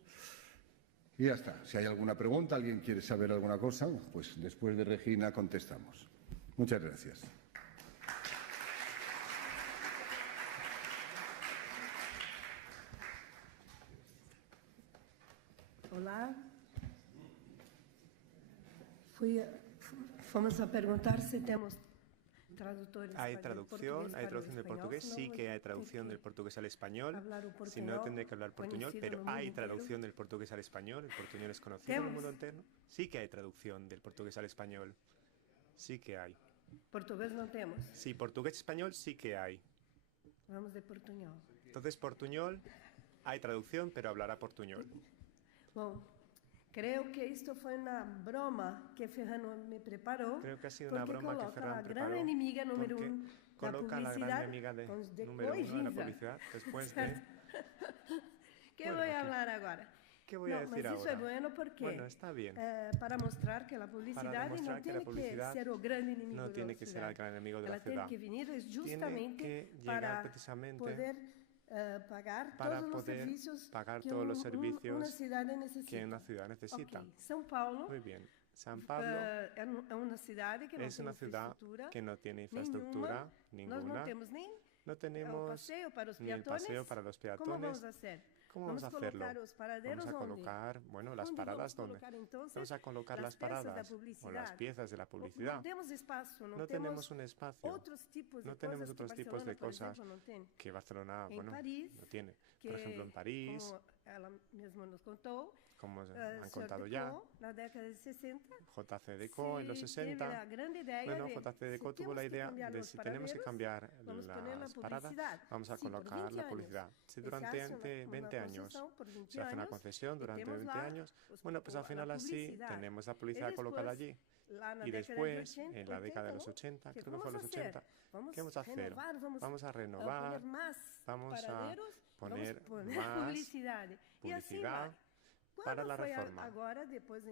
Y ya está. Si hay alguna pregunta, alguien quiere saber alguna cosa, pues después de Regina contestamos. Muchas gracias. Olá. Fomos a perguntar se temos traductores. Hay traducción del portugués, sí que hay traducción del portugués al español, si no tendré que hablar portuñol, pero hay traducción del portugués al español, el portuñol es conocido en el mundo entero. Sí que hay traducción del portugués al español, sí que hay. Portugués no temos. Sí, portugués-español sí que hay. Vamos de portuñol. Entonces, portuñol, hay traducción, pero hablará portuñol. Bom, creo que esto fue una broma que Ferrano me preparó. Creo que ha sido una broma que Ferran preparó. Gran enemiga número uno, coloca la gran enemiga número uno de la publicidad después de... ¿Qué voy a hablar ahora? ¿Qué voy a decir ahora? Eso es bueno porque bueno, está bien. Para mostrar que la publicidad no tiene que ser el gran enemigo de la ciudad. No tiene que ser el gran enemigo de la ciudad. Tiene que venir justamente para poder pagar todos los servicios que una ciudad necesita. Okay. São Paulo, muy bien. San Pablo es una ciudad que no tiene infraestructura ninguna. No tenemos ni el paseo para los peatones. ¿Cómo vamos a hacer? ¿Cómo vamos a hacerlo? Vamos a colocar, bueno, las paradas donde vamos a colocar las paradas o las piezas de la publicidad. No tenemos un espacio. No tenemos otros tipos de cosas que Barcelona, bueno, no tiene. Por ejemplo, en París, como han contado ya, JC Deco en los 60. Bueno, JC Deco tuvo la idea de si tenemos que cambiar las paradas, vamos a colocar la publicidad. Si durante 20 años se hace una concesión durante 20 años, bueno, pues al final así tenemos la publicidad colocada allí. Y después, en la década de los 80, creo que fue los 80, ¿qué vamos a hacer? Vamos a renovar, vamos a poner más publicidad para la reforma.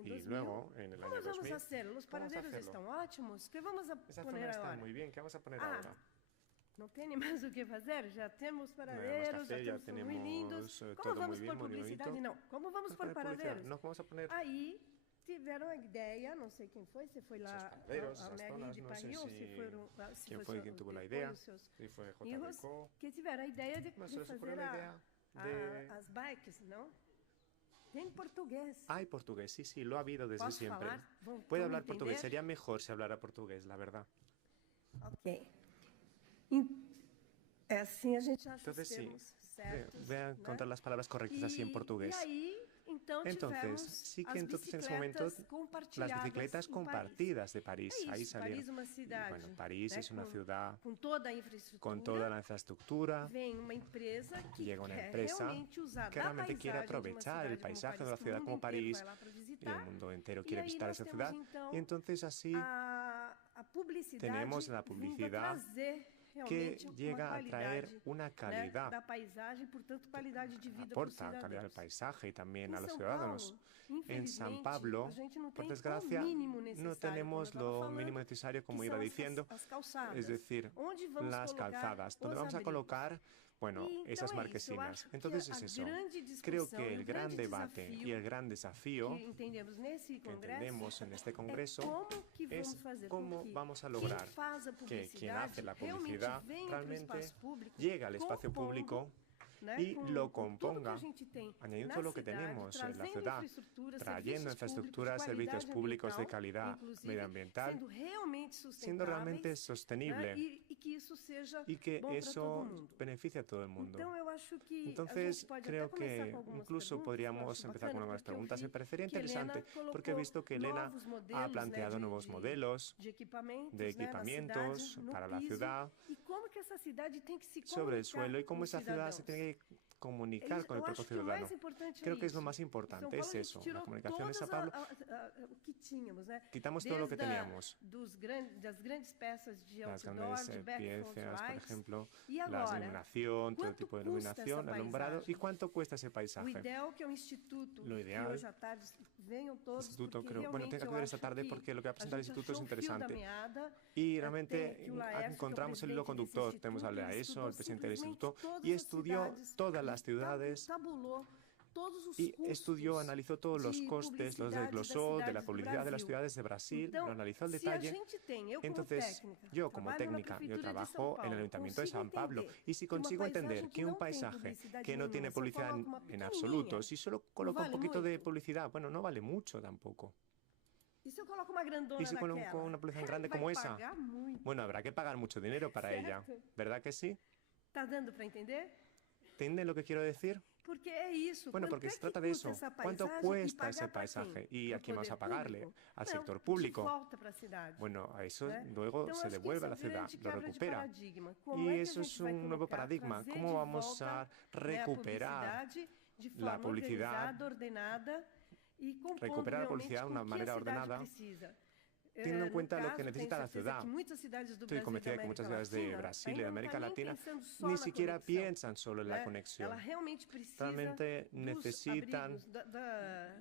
Y luego, en el año 2000, vamos a hacer? Los paraderos están ótimos. ¿Qué vamos a poner ahora? Está muy bien. ¿Qué vamos a poner ahora? No tiene más o que hacer. Ya tenemos paraderos, ya tenemos muy lindos. ¿Cómo vamos por publicidad? No. ¿Cómo vamos por paraderos? No, vamos a poner... Ahí tiveram a ideia, não sei quem foi, se foi lá a Mairie de Paris, ou se foram... ¿Quién fue quien tuvo la idea? Si fue JDeco. Que tiveram a ideia de fazer as bikes, não? En portugués. Hay portugués, sí, lo ha habido desde siempre. Puede hablar portugués, sería mejor si hablara portugués, la verdad. Ok. Assim a gente acha Entonces os sí, termos certos, voy a encontrar las palabras correctas así en portugués. Entonces, sí que entonces en ese momento las bicicletas compartidas de París, ahí salieron. Bueno, París es una ciudad con toda la infraestructura. Llega una empresa que realmente quiere aprovechar el paisaje de una ciudad como París y el mundo entero quiere visitar esa ciudad. Y entonces así tenemos la publicidad que llega a traer una calidad, aporta calidad al paisaje y también a los ciudadanos. En San Pablo, por desgracia, no tenemos lo mínimo necesario, como iba diciendo, es decir, las calzadas, donde vamos a colocar, bueno, esas marquesinas. Entonces es eso. Creo que el gran debate y el gran desafío que entendemos en este congreso es cómo vamos a lograr que quien hace la publicidad realmente llegue al espacio público y lo componga, añadiendo todo lo que tenemos en la ciudad, trayendo infraestructuras, servicios públicos de calidad medioambiental, siendo realmente sostenible y que eso beneficie a todo el mundo. Entonces, creo que incluso podríamos empezar con algunas preguntas. Me parecería interesante porque he visto que Elena ha planteado nuevos modelos de equipamientos para la ciudad sobre el suelo y cómo esa ciudad se tiene que comunicar con el propio ciudadano. Creo que es lo más importante, es eso, la comunicación de San Pablo. Quitamos todo lo que teníamos. Las grandes piezas, por ejemplo, la iluminación, todo tipo de iluminación, alumbrado. ¿Y cuánto cuesta ese paisaje? Lo ideal, instituto, creo, bueno, tengo que acudir esta tarde porque lo que va a presentar el instituto es interesante. Y realmente encontramos el hilo conductor. Tenemos a ESO, el presidente del instituto, y estudió todas las ciudades y estudió, analizó todos los costes, los desglosó de la publicidad de las ciudades de Brasil, lo analizó al detalle. Entonces, yo como técnica, yo trabajo en el Ayuntamiento de San Pablo, y si consigo entender que un paisaje que no tiene publicidad en absoluto, si solo coloco un poquito de publicidad, bueno, no vale mucho tampoco. ¿Y si coloco una publicidad grande como esa? Bueno, habrá que pagar mucho dinero para ella, ¿verdad que sí? ¿Está dando para entender? ¿Entienden lo que quiero decir? Bueno, porque se trata de eso. ¿Cuánto cuesta ese paisaje? ¿Y a quién vas a pagarle? ¿Al sector público? Bueno, a eso luego se devuelve a la ciudad, lo recupera. Y eso es un nuevo paradigma. ¿Cómo vamos a recuperar la publicidad? Recuperar la publicidad de una manera ordenada, teniendo en cuenta lo que necesita la ciudad. Estoy convencida de que muchas ciudades de Brasil y de América Latina ni siquiera piensan solo en la conexión. Realmente necesitan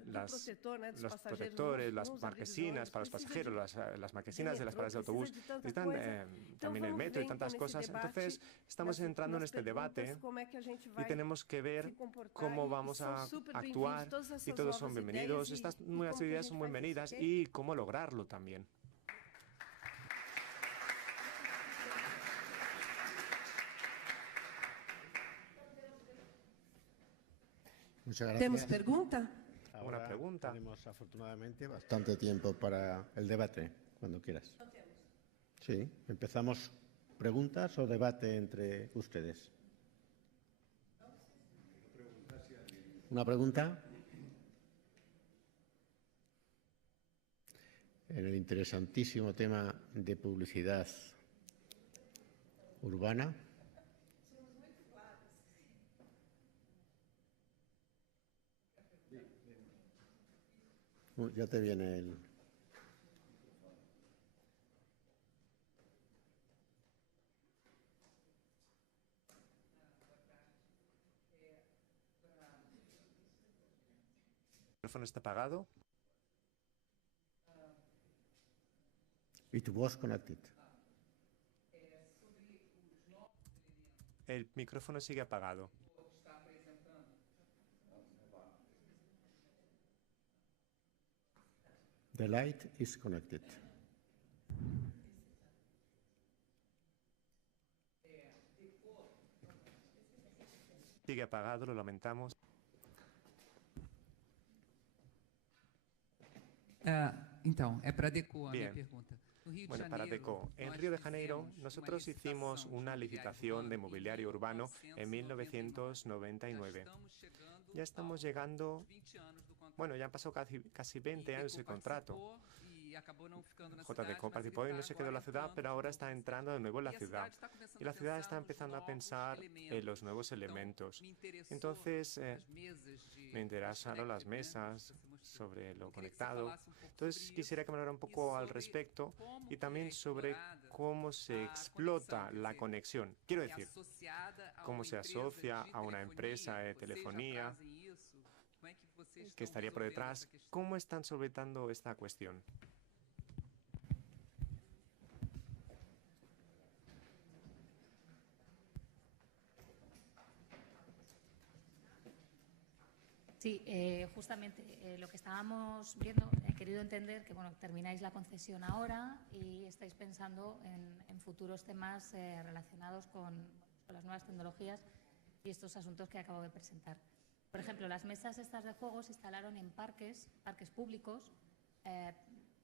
los protectores, las marquesinas para los pasajeros, las marquesinas de las paradas de autobús, necesitan también el metro y tantas cosas. Entonces, estamos entrando en este debate y tenemos que ver cómo vamos a actuar, y todos son bienvenidos, estas nuevas ideas son bienvenidas, y cómo lograrlo también. Muchas gracias. ¿Tenemos pregunta? Ahora una pregunta. Tenemos afortunadamente bastante tiempo para el debate, cuando quieras. Sí, empezamos. ¿Preguntas o debate entre ustedes? ¿Una pregunta? En el interesantísimo tema de publicidad urbana. Ya te viene el... ¿El micrófono está apagado? It was connected. El micrófono sigue apagado. The light is connected. Sigue apagado, lo lamentamos. Então, é para adequar a minha pergunta. Bueno, para Deco, en Río de Janeiro nosotros hicimos una licitación de mobiliario urbano en 1999. Ya estamos llegando, bueno, ya han pasado casi 20 años de contrato. JDeco participó y no se quedó en la ciudad, pero ahora está entrando de nuevo en la ciudad. Y la ciudad está empezando a pensar en los nuevos elementos. Entonces, me interesaron las mesas sobre lo conectado. Entonces, quisiera que me hablara un poco al respecto y también sobre cómo se explota la conexión. Quiero decir, cómo se asocia a una empresa de telefonía que estaría por detrás. ¿Cómo están solventando esta cuestión? Sí, justamente lo que estábamos viendo, he querido entender que bueno, termináis la concesión ahora y estáis pensando en futuros temas relacionados con las nuevas tecnologías y estos asuntos que acabo de presentar. Por ejemplo, las mesas estas de juego se instalaron en parques públicos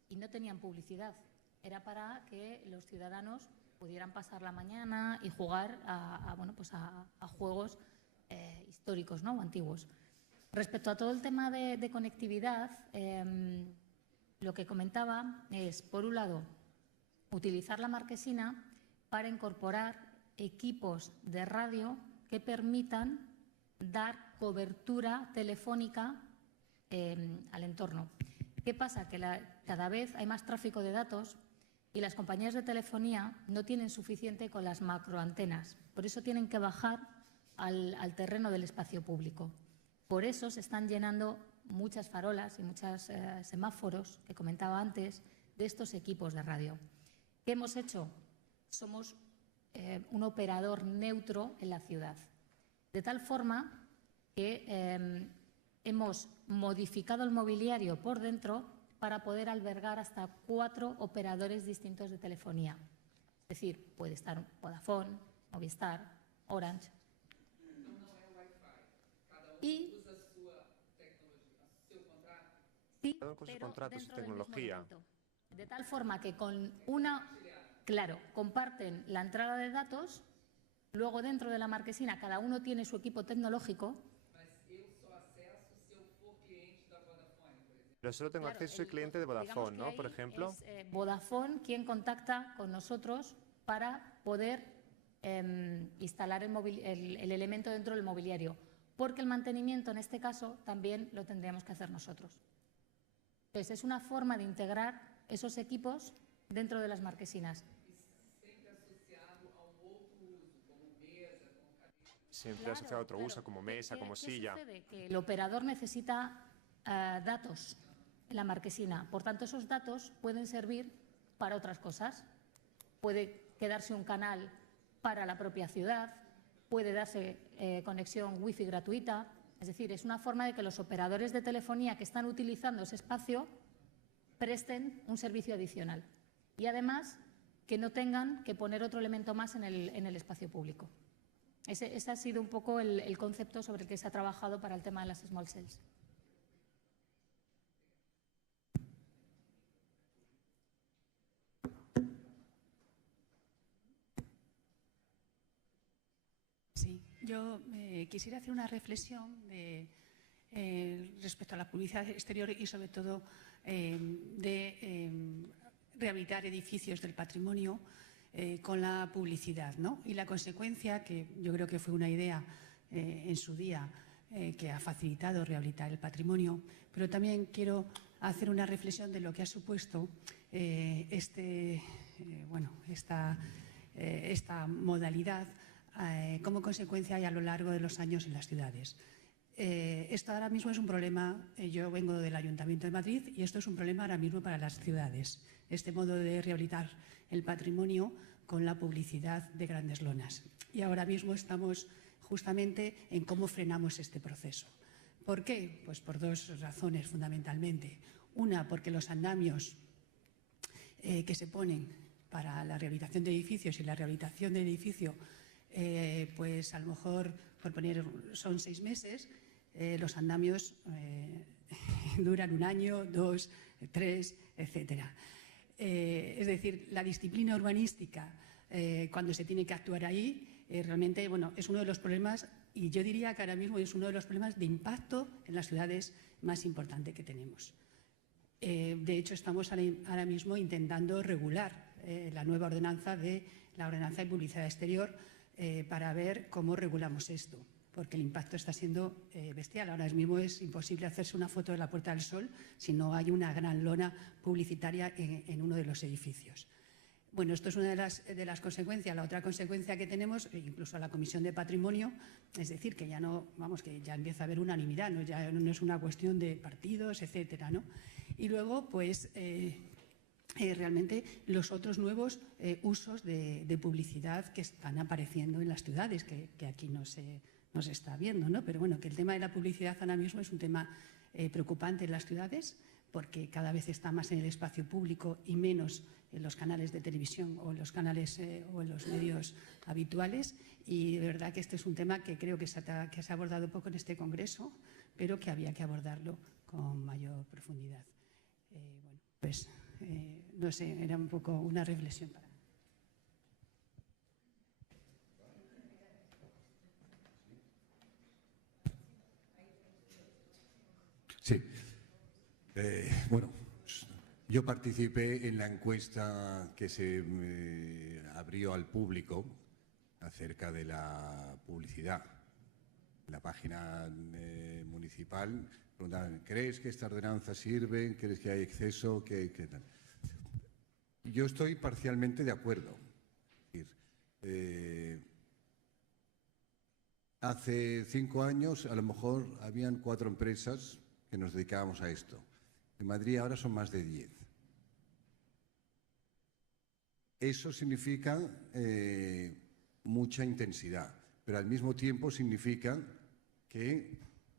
y no tenían publicidad. Era para que los ciudadanos pudieran pasar la mañana y jugar a juegos históricos, ¿no? O antiguos. Respecto a todo el tema de conectividad, lo que comentaba es, por un lado, utilizar la marquesina para incorporar equipos de radio que permitan dar cobertura telefónica al entorno. ¿Qué pasa? Que cada vez hay más tráfico de datos y las compañías de telefonía no tienen suficiente con las macroantenas. Por eso tienen que bajar al terreno del espacio público. Por eso se están llenando muchas farolas y muchos semáforos, que comentaba antes, de estos equipos de radio. ¿Qué hemos hecho? Somos un operador neutro en la ciudad, de tal forma que hemos modificado el mobiliario por dentro para poder albergar hasta 4 operadores distintos de telefonía. Es decir, puede estar Vodafone, Movistar, Orange. Y sí, con sus contratos y tecnología. De tal forma que comparten la entrada de datos, luego dentro de la marquesina cada uno tiene su equipo tecnológico. Pero solo tengo acceso, soy cliente de Vodafone, ¿no? Por ejemplo. Es Vodafone quien contacta con nosotros para poder instalar el elemento dentro del mobiliario, porque el mantenimiento en este caso también lo tendríamos que hacer nosotros. Entonces, es una forma de integrar esos equipos dentro de las marquesinas. Siempre asociado a otro uso, como mesa, como silla. ¿Qué sucede? Que el operador necesita datos en la marquesina. Por tanto, esos datos pueden servir para otras cosas. Puede quedarse un canal para la propia ciudad, puede darse conexión wifi gratuita. Es decir, es una forma de que los operadores de telefonía que están utilizando ese espacio presten un servicio adicional y además que no tengan que poner otro elemento más en el espacio público. Ese ha sido un poco el concepto sobre el que se ha trabajado para el tema de las small cells. Sí, yo quisiera hacer una reflexión respecto a la publicidad exterior y sobre todo de rehabilitar edificios del patrimonio con la publicidad, ¿no? Y la consecuencia, que yo creo que fue una idea en su día que ha facilitado rehabilitar el patrimonio, pero también quiero hacer una reflexión de lo que ha supuesto esta modalidad como consecuencia y a lo largo de los años en las ciudades. Esto ahora mismo es un problema, yo vengo del Ayuntamiento de Madrid y esto es un problema ahora mismo para las ciudades, este modo de rehabilitar el patrimonio con la publicidad de grandes lonas. Y ahora mismo estamos justamente en cómo frenamos este proceso. ¿Por qué? Pues por 2 razones fundamentalmente. Una, porque los andamios que se ponen para la rehabilitación de edificios y la rehabilitación del edificio pues a lo mejor, por poner, son 6 meses, los andamios duran 1 año, 2, 3, etcétera. Es decir, la disciplina urbanística, cuando se tiene que actuar ahí, realmente es uno de los problemas, y yo diría que ahora mismo es uno de los problemas de impacto en las ciudades más importante que tenemos. De hecho, estamos ahora mismo intentando regular la nueva ordenanza de publicidad exterior para ver cómo regulamos esto, porque el impacto está siendo bestial. Ahora mismo es imposible hacerse una foto de la Puerta del Sol si no hay una gran lona publicitaria en uno de los edificios. Bueno, esto es una de las consecuencias. La otra consecuencia que tenemos, incluso a la Comisión de Patrimonio, es decir, que ya no, que ya empieza a haber unanimidad, ¿no? Ya no es una cuestión de partidos, etcétera, ¿no? Y luego, pues, realmente los otros nuevos usos de publicidad que están apareciendo en las ciudades, que aquí no se está viendo, ¿no? Pero bueno, que el tema de la publicidad ahora mismo es un tema preocupante en las ciudades, porque cada vez está más en el espacio público y menos en los canales de televisión o en los canales o en los medios habituales. Y de verdad que este es un tema que creo que se ha abordado poco en este congreso, pero que había que abordarlo con mayor profundidad. Bueno, pues no sé, era un poco una reflexión para mí. Sí. Bueno, yo participé en la encuesta que se abrió al público acerca de la publicidad. En la página municipal preguntaban, ¿crees que esta ordenanza sirve? ¿Crees que hay exceso? ¿Qué tal? Yo estoy parcialmente de acuerdo. Es decir, hace 5 años a lo mejor habían 4 empresas que nos dedicábamos a esto. En Madrid ahora son más de 10. Eso significa mucha intensidad, pero al mismo tiempo significa que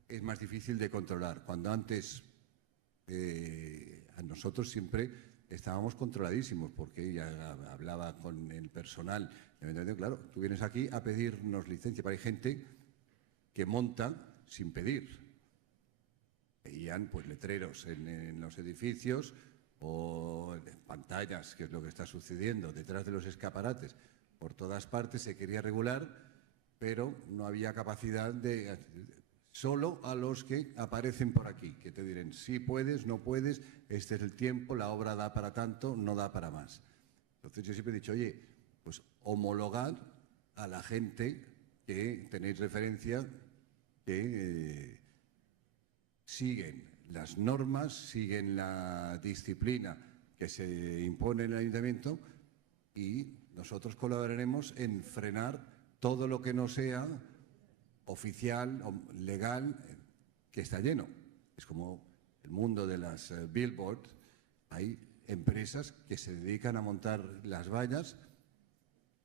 es más difícil de controlar. Cuando antes a nosotros siempre estábamos controladísimos, porque ya hablaba con el personal. Claro, tú vienes aquí a pedirnos licencia, pero hay gente que monta sin pedir. Veían pues letreros en los edificios o en pantallas, que es lo que está sucediendo, detrás de los escaparates. Por todas partes se quería regular, pero no había capacidad de... Solo a los que aparecen por aquí, que te dirán, sí puedes, no puedes, este es el tiempo, la obra da para tanto, no da para más. Entonces yo siempre he dicho, oye, pues homologad a la gente que tenéis referencia, que siguen las normas, siguen la disciplina que se impone en el ayuntamiento, y nosotros colaboraremos en frenar todo lo que no sea oficial o legal, que está lleno. Es como el mundo de las billboards. Hay empresas que se dedican a montar las vallas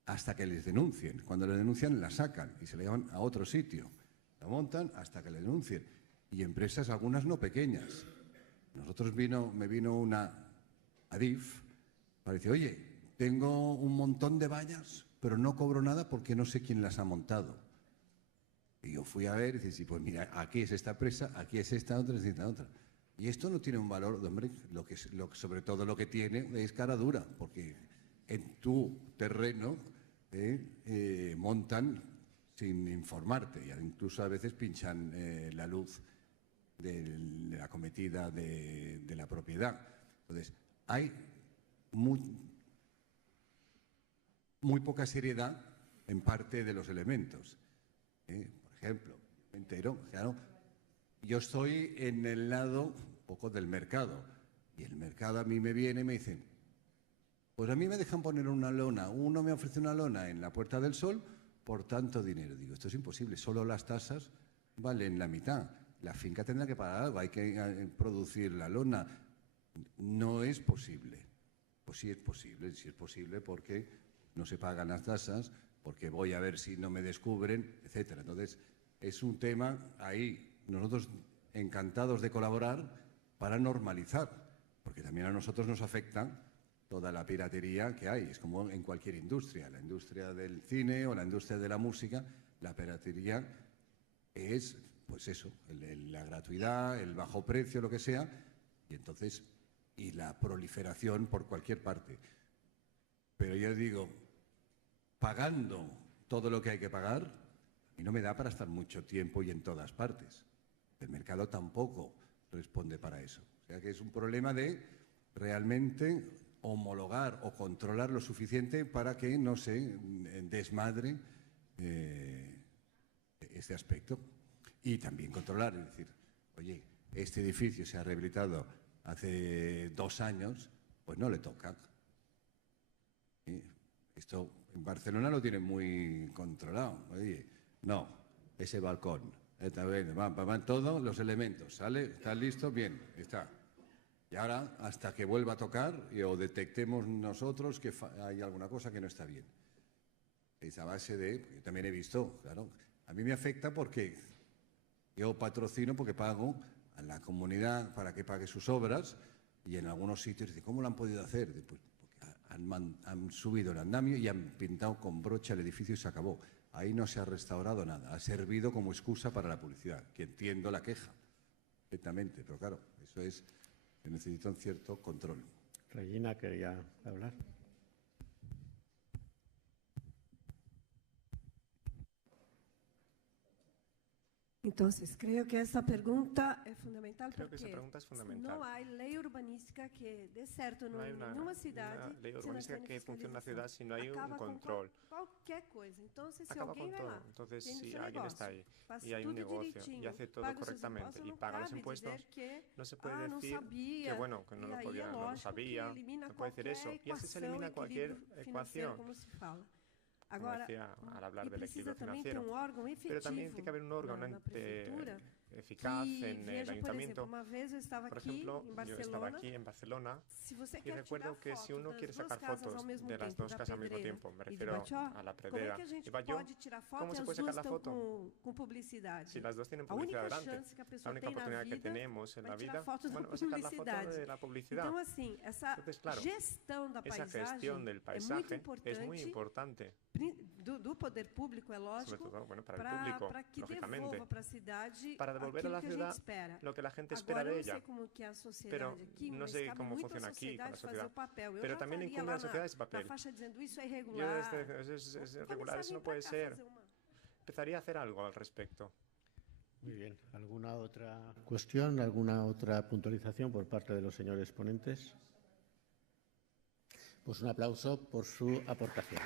hasta que les denuncien. Cuando les denuncian, la sacan y se la llevan a otro sitio. La montan hasta que le denuncien. Y empresas, algunas no pequeñas. Me vino una Adif, para decir, oye, tengo un montón de vallas, pero no cobro nada porque no sé quién las ha montado. Y yo fui a ver y dije, sí, pues mira, aquí es esta empresa, aquí es esta otra, es esta otra. Y esto no tiene un valor, hombre, sobre todo lo que tiene es cara dura, porque en tu terreno montan sin informarte, y incluso a veces pinchan la luz de la cometida de la propiedad. Entonces, hay muy poca seriedad en parte de los elementos. Por ejemplo, me entero, claro, yo estoy en el lado un poco del mercado, y el mercado a mí me viene y me dicen, pues a mí me dejan poner una lona, uno me ofrece una lona en la Puerta del Sol por tanto dinero. Digo, esto es imposible, solo las tasas valen la mitad. La finca tendrá que pagar algo, hay que producir la lona. No es posible. Pues sí es posible porque no se pagan las tasas, porque voy a ver si no me descubren, etcétera. Entonces, es un tema ahí, nosotros encantados de colaborar para normalizar, porque también a nosotros nos afecta toda la piratería que hay. Es como en cualquier industria, la industria del cine o la industria de la música, la piratería es, pues eso, la gratuidad, el bajo precio, lo que sea, y entonces y la proliferación por cualquier parte. Pero yo digo, pagando todo lo que hay que pagar, y no me da para estar mucho tiempo y en todas partes. El mercado tampoco responde para eso. O sea que es un problema de realmente homologar o controlar lo suficiente para que no se desmadre este aspecto. Y también controlar, es decir, oye, este edificio se ha rehabilitado hace 2 años, pues no le toca. Esto en Barcelona lo tienen muy controlado. Oye, no, ese balcón, van todos los elementos, ¿sale? ¿Está listo? Bien, está. Y ahora, hasta que vuelva a tocar o detectemos nosotros que hay alguna cosa que no está bien. Esa base de, también he visto, claro, a mí me afecta porque yo patrocino porque pago a la comunidad para que pague sus obras y en algunos sitios, ¿cómo lo han podido hacer? Pues porque han subido el andamio y han pintado con brocha el edificio y se acabó. Ahí no se ha restaurado nada, ha servido como excusa para la publicidad, que entiendo la queja perfectamente, pero claro, eso es que necesita un cierto control. Regina quería hablar. Entonces, creo que esa pregunta es fundamental porque no hay ley urbanística que dé certo no hay una ciudad. Una ley urbanística que funcione en la ciudad si no hay un control. Cualquier cosa. Entonces, si acaba alguien con todo. Entonces, si alguien está ahí y hay un negocio y hace todo correctamente y paga los impuestos, no se puede decir que bueno, que no lo podía, no lo sabía, no puede decir eso. Y así se elimina cualquier ecuación. Como decía, al hablar del equilibrio financiero. Pero también tiene que haber un órgano eficaz en el ayuntamiento. Por ejemplo, yo estaba aquí en Barcelona y recuerdo que si uno quiere sacar fotos de las 2 casas al mismo tiempo, me refiero a la Predera y Batlló, ¿cómo se puede sacar la foto? Si las 2 tienen publicidad delante, la única oportunidad que tenemos en la vida, bueno, es sacar la foto de la publicidad. Entonces, claro, esa gestión del paisaje es muy importante. Do poder público, lógico, sobre todo, bueno, para el público, que lógicamente, devolva para a cidade para devolver a la ciudad lo que la gente espera de ella. Pero no sé cómo funciona aquí con la sociedad. Pero también incumbe a la sociedad ese papel. Es irregular, eso no puede ser. Empezaría a hacer algo al respecto. Muy bien. ¿Alguna otra cuestión, alguna otra puntualización por parte de los señores ponentes? Pues un aplauso por su aportación.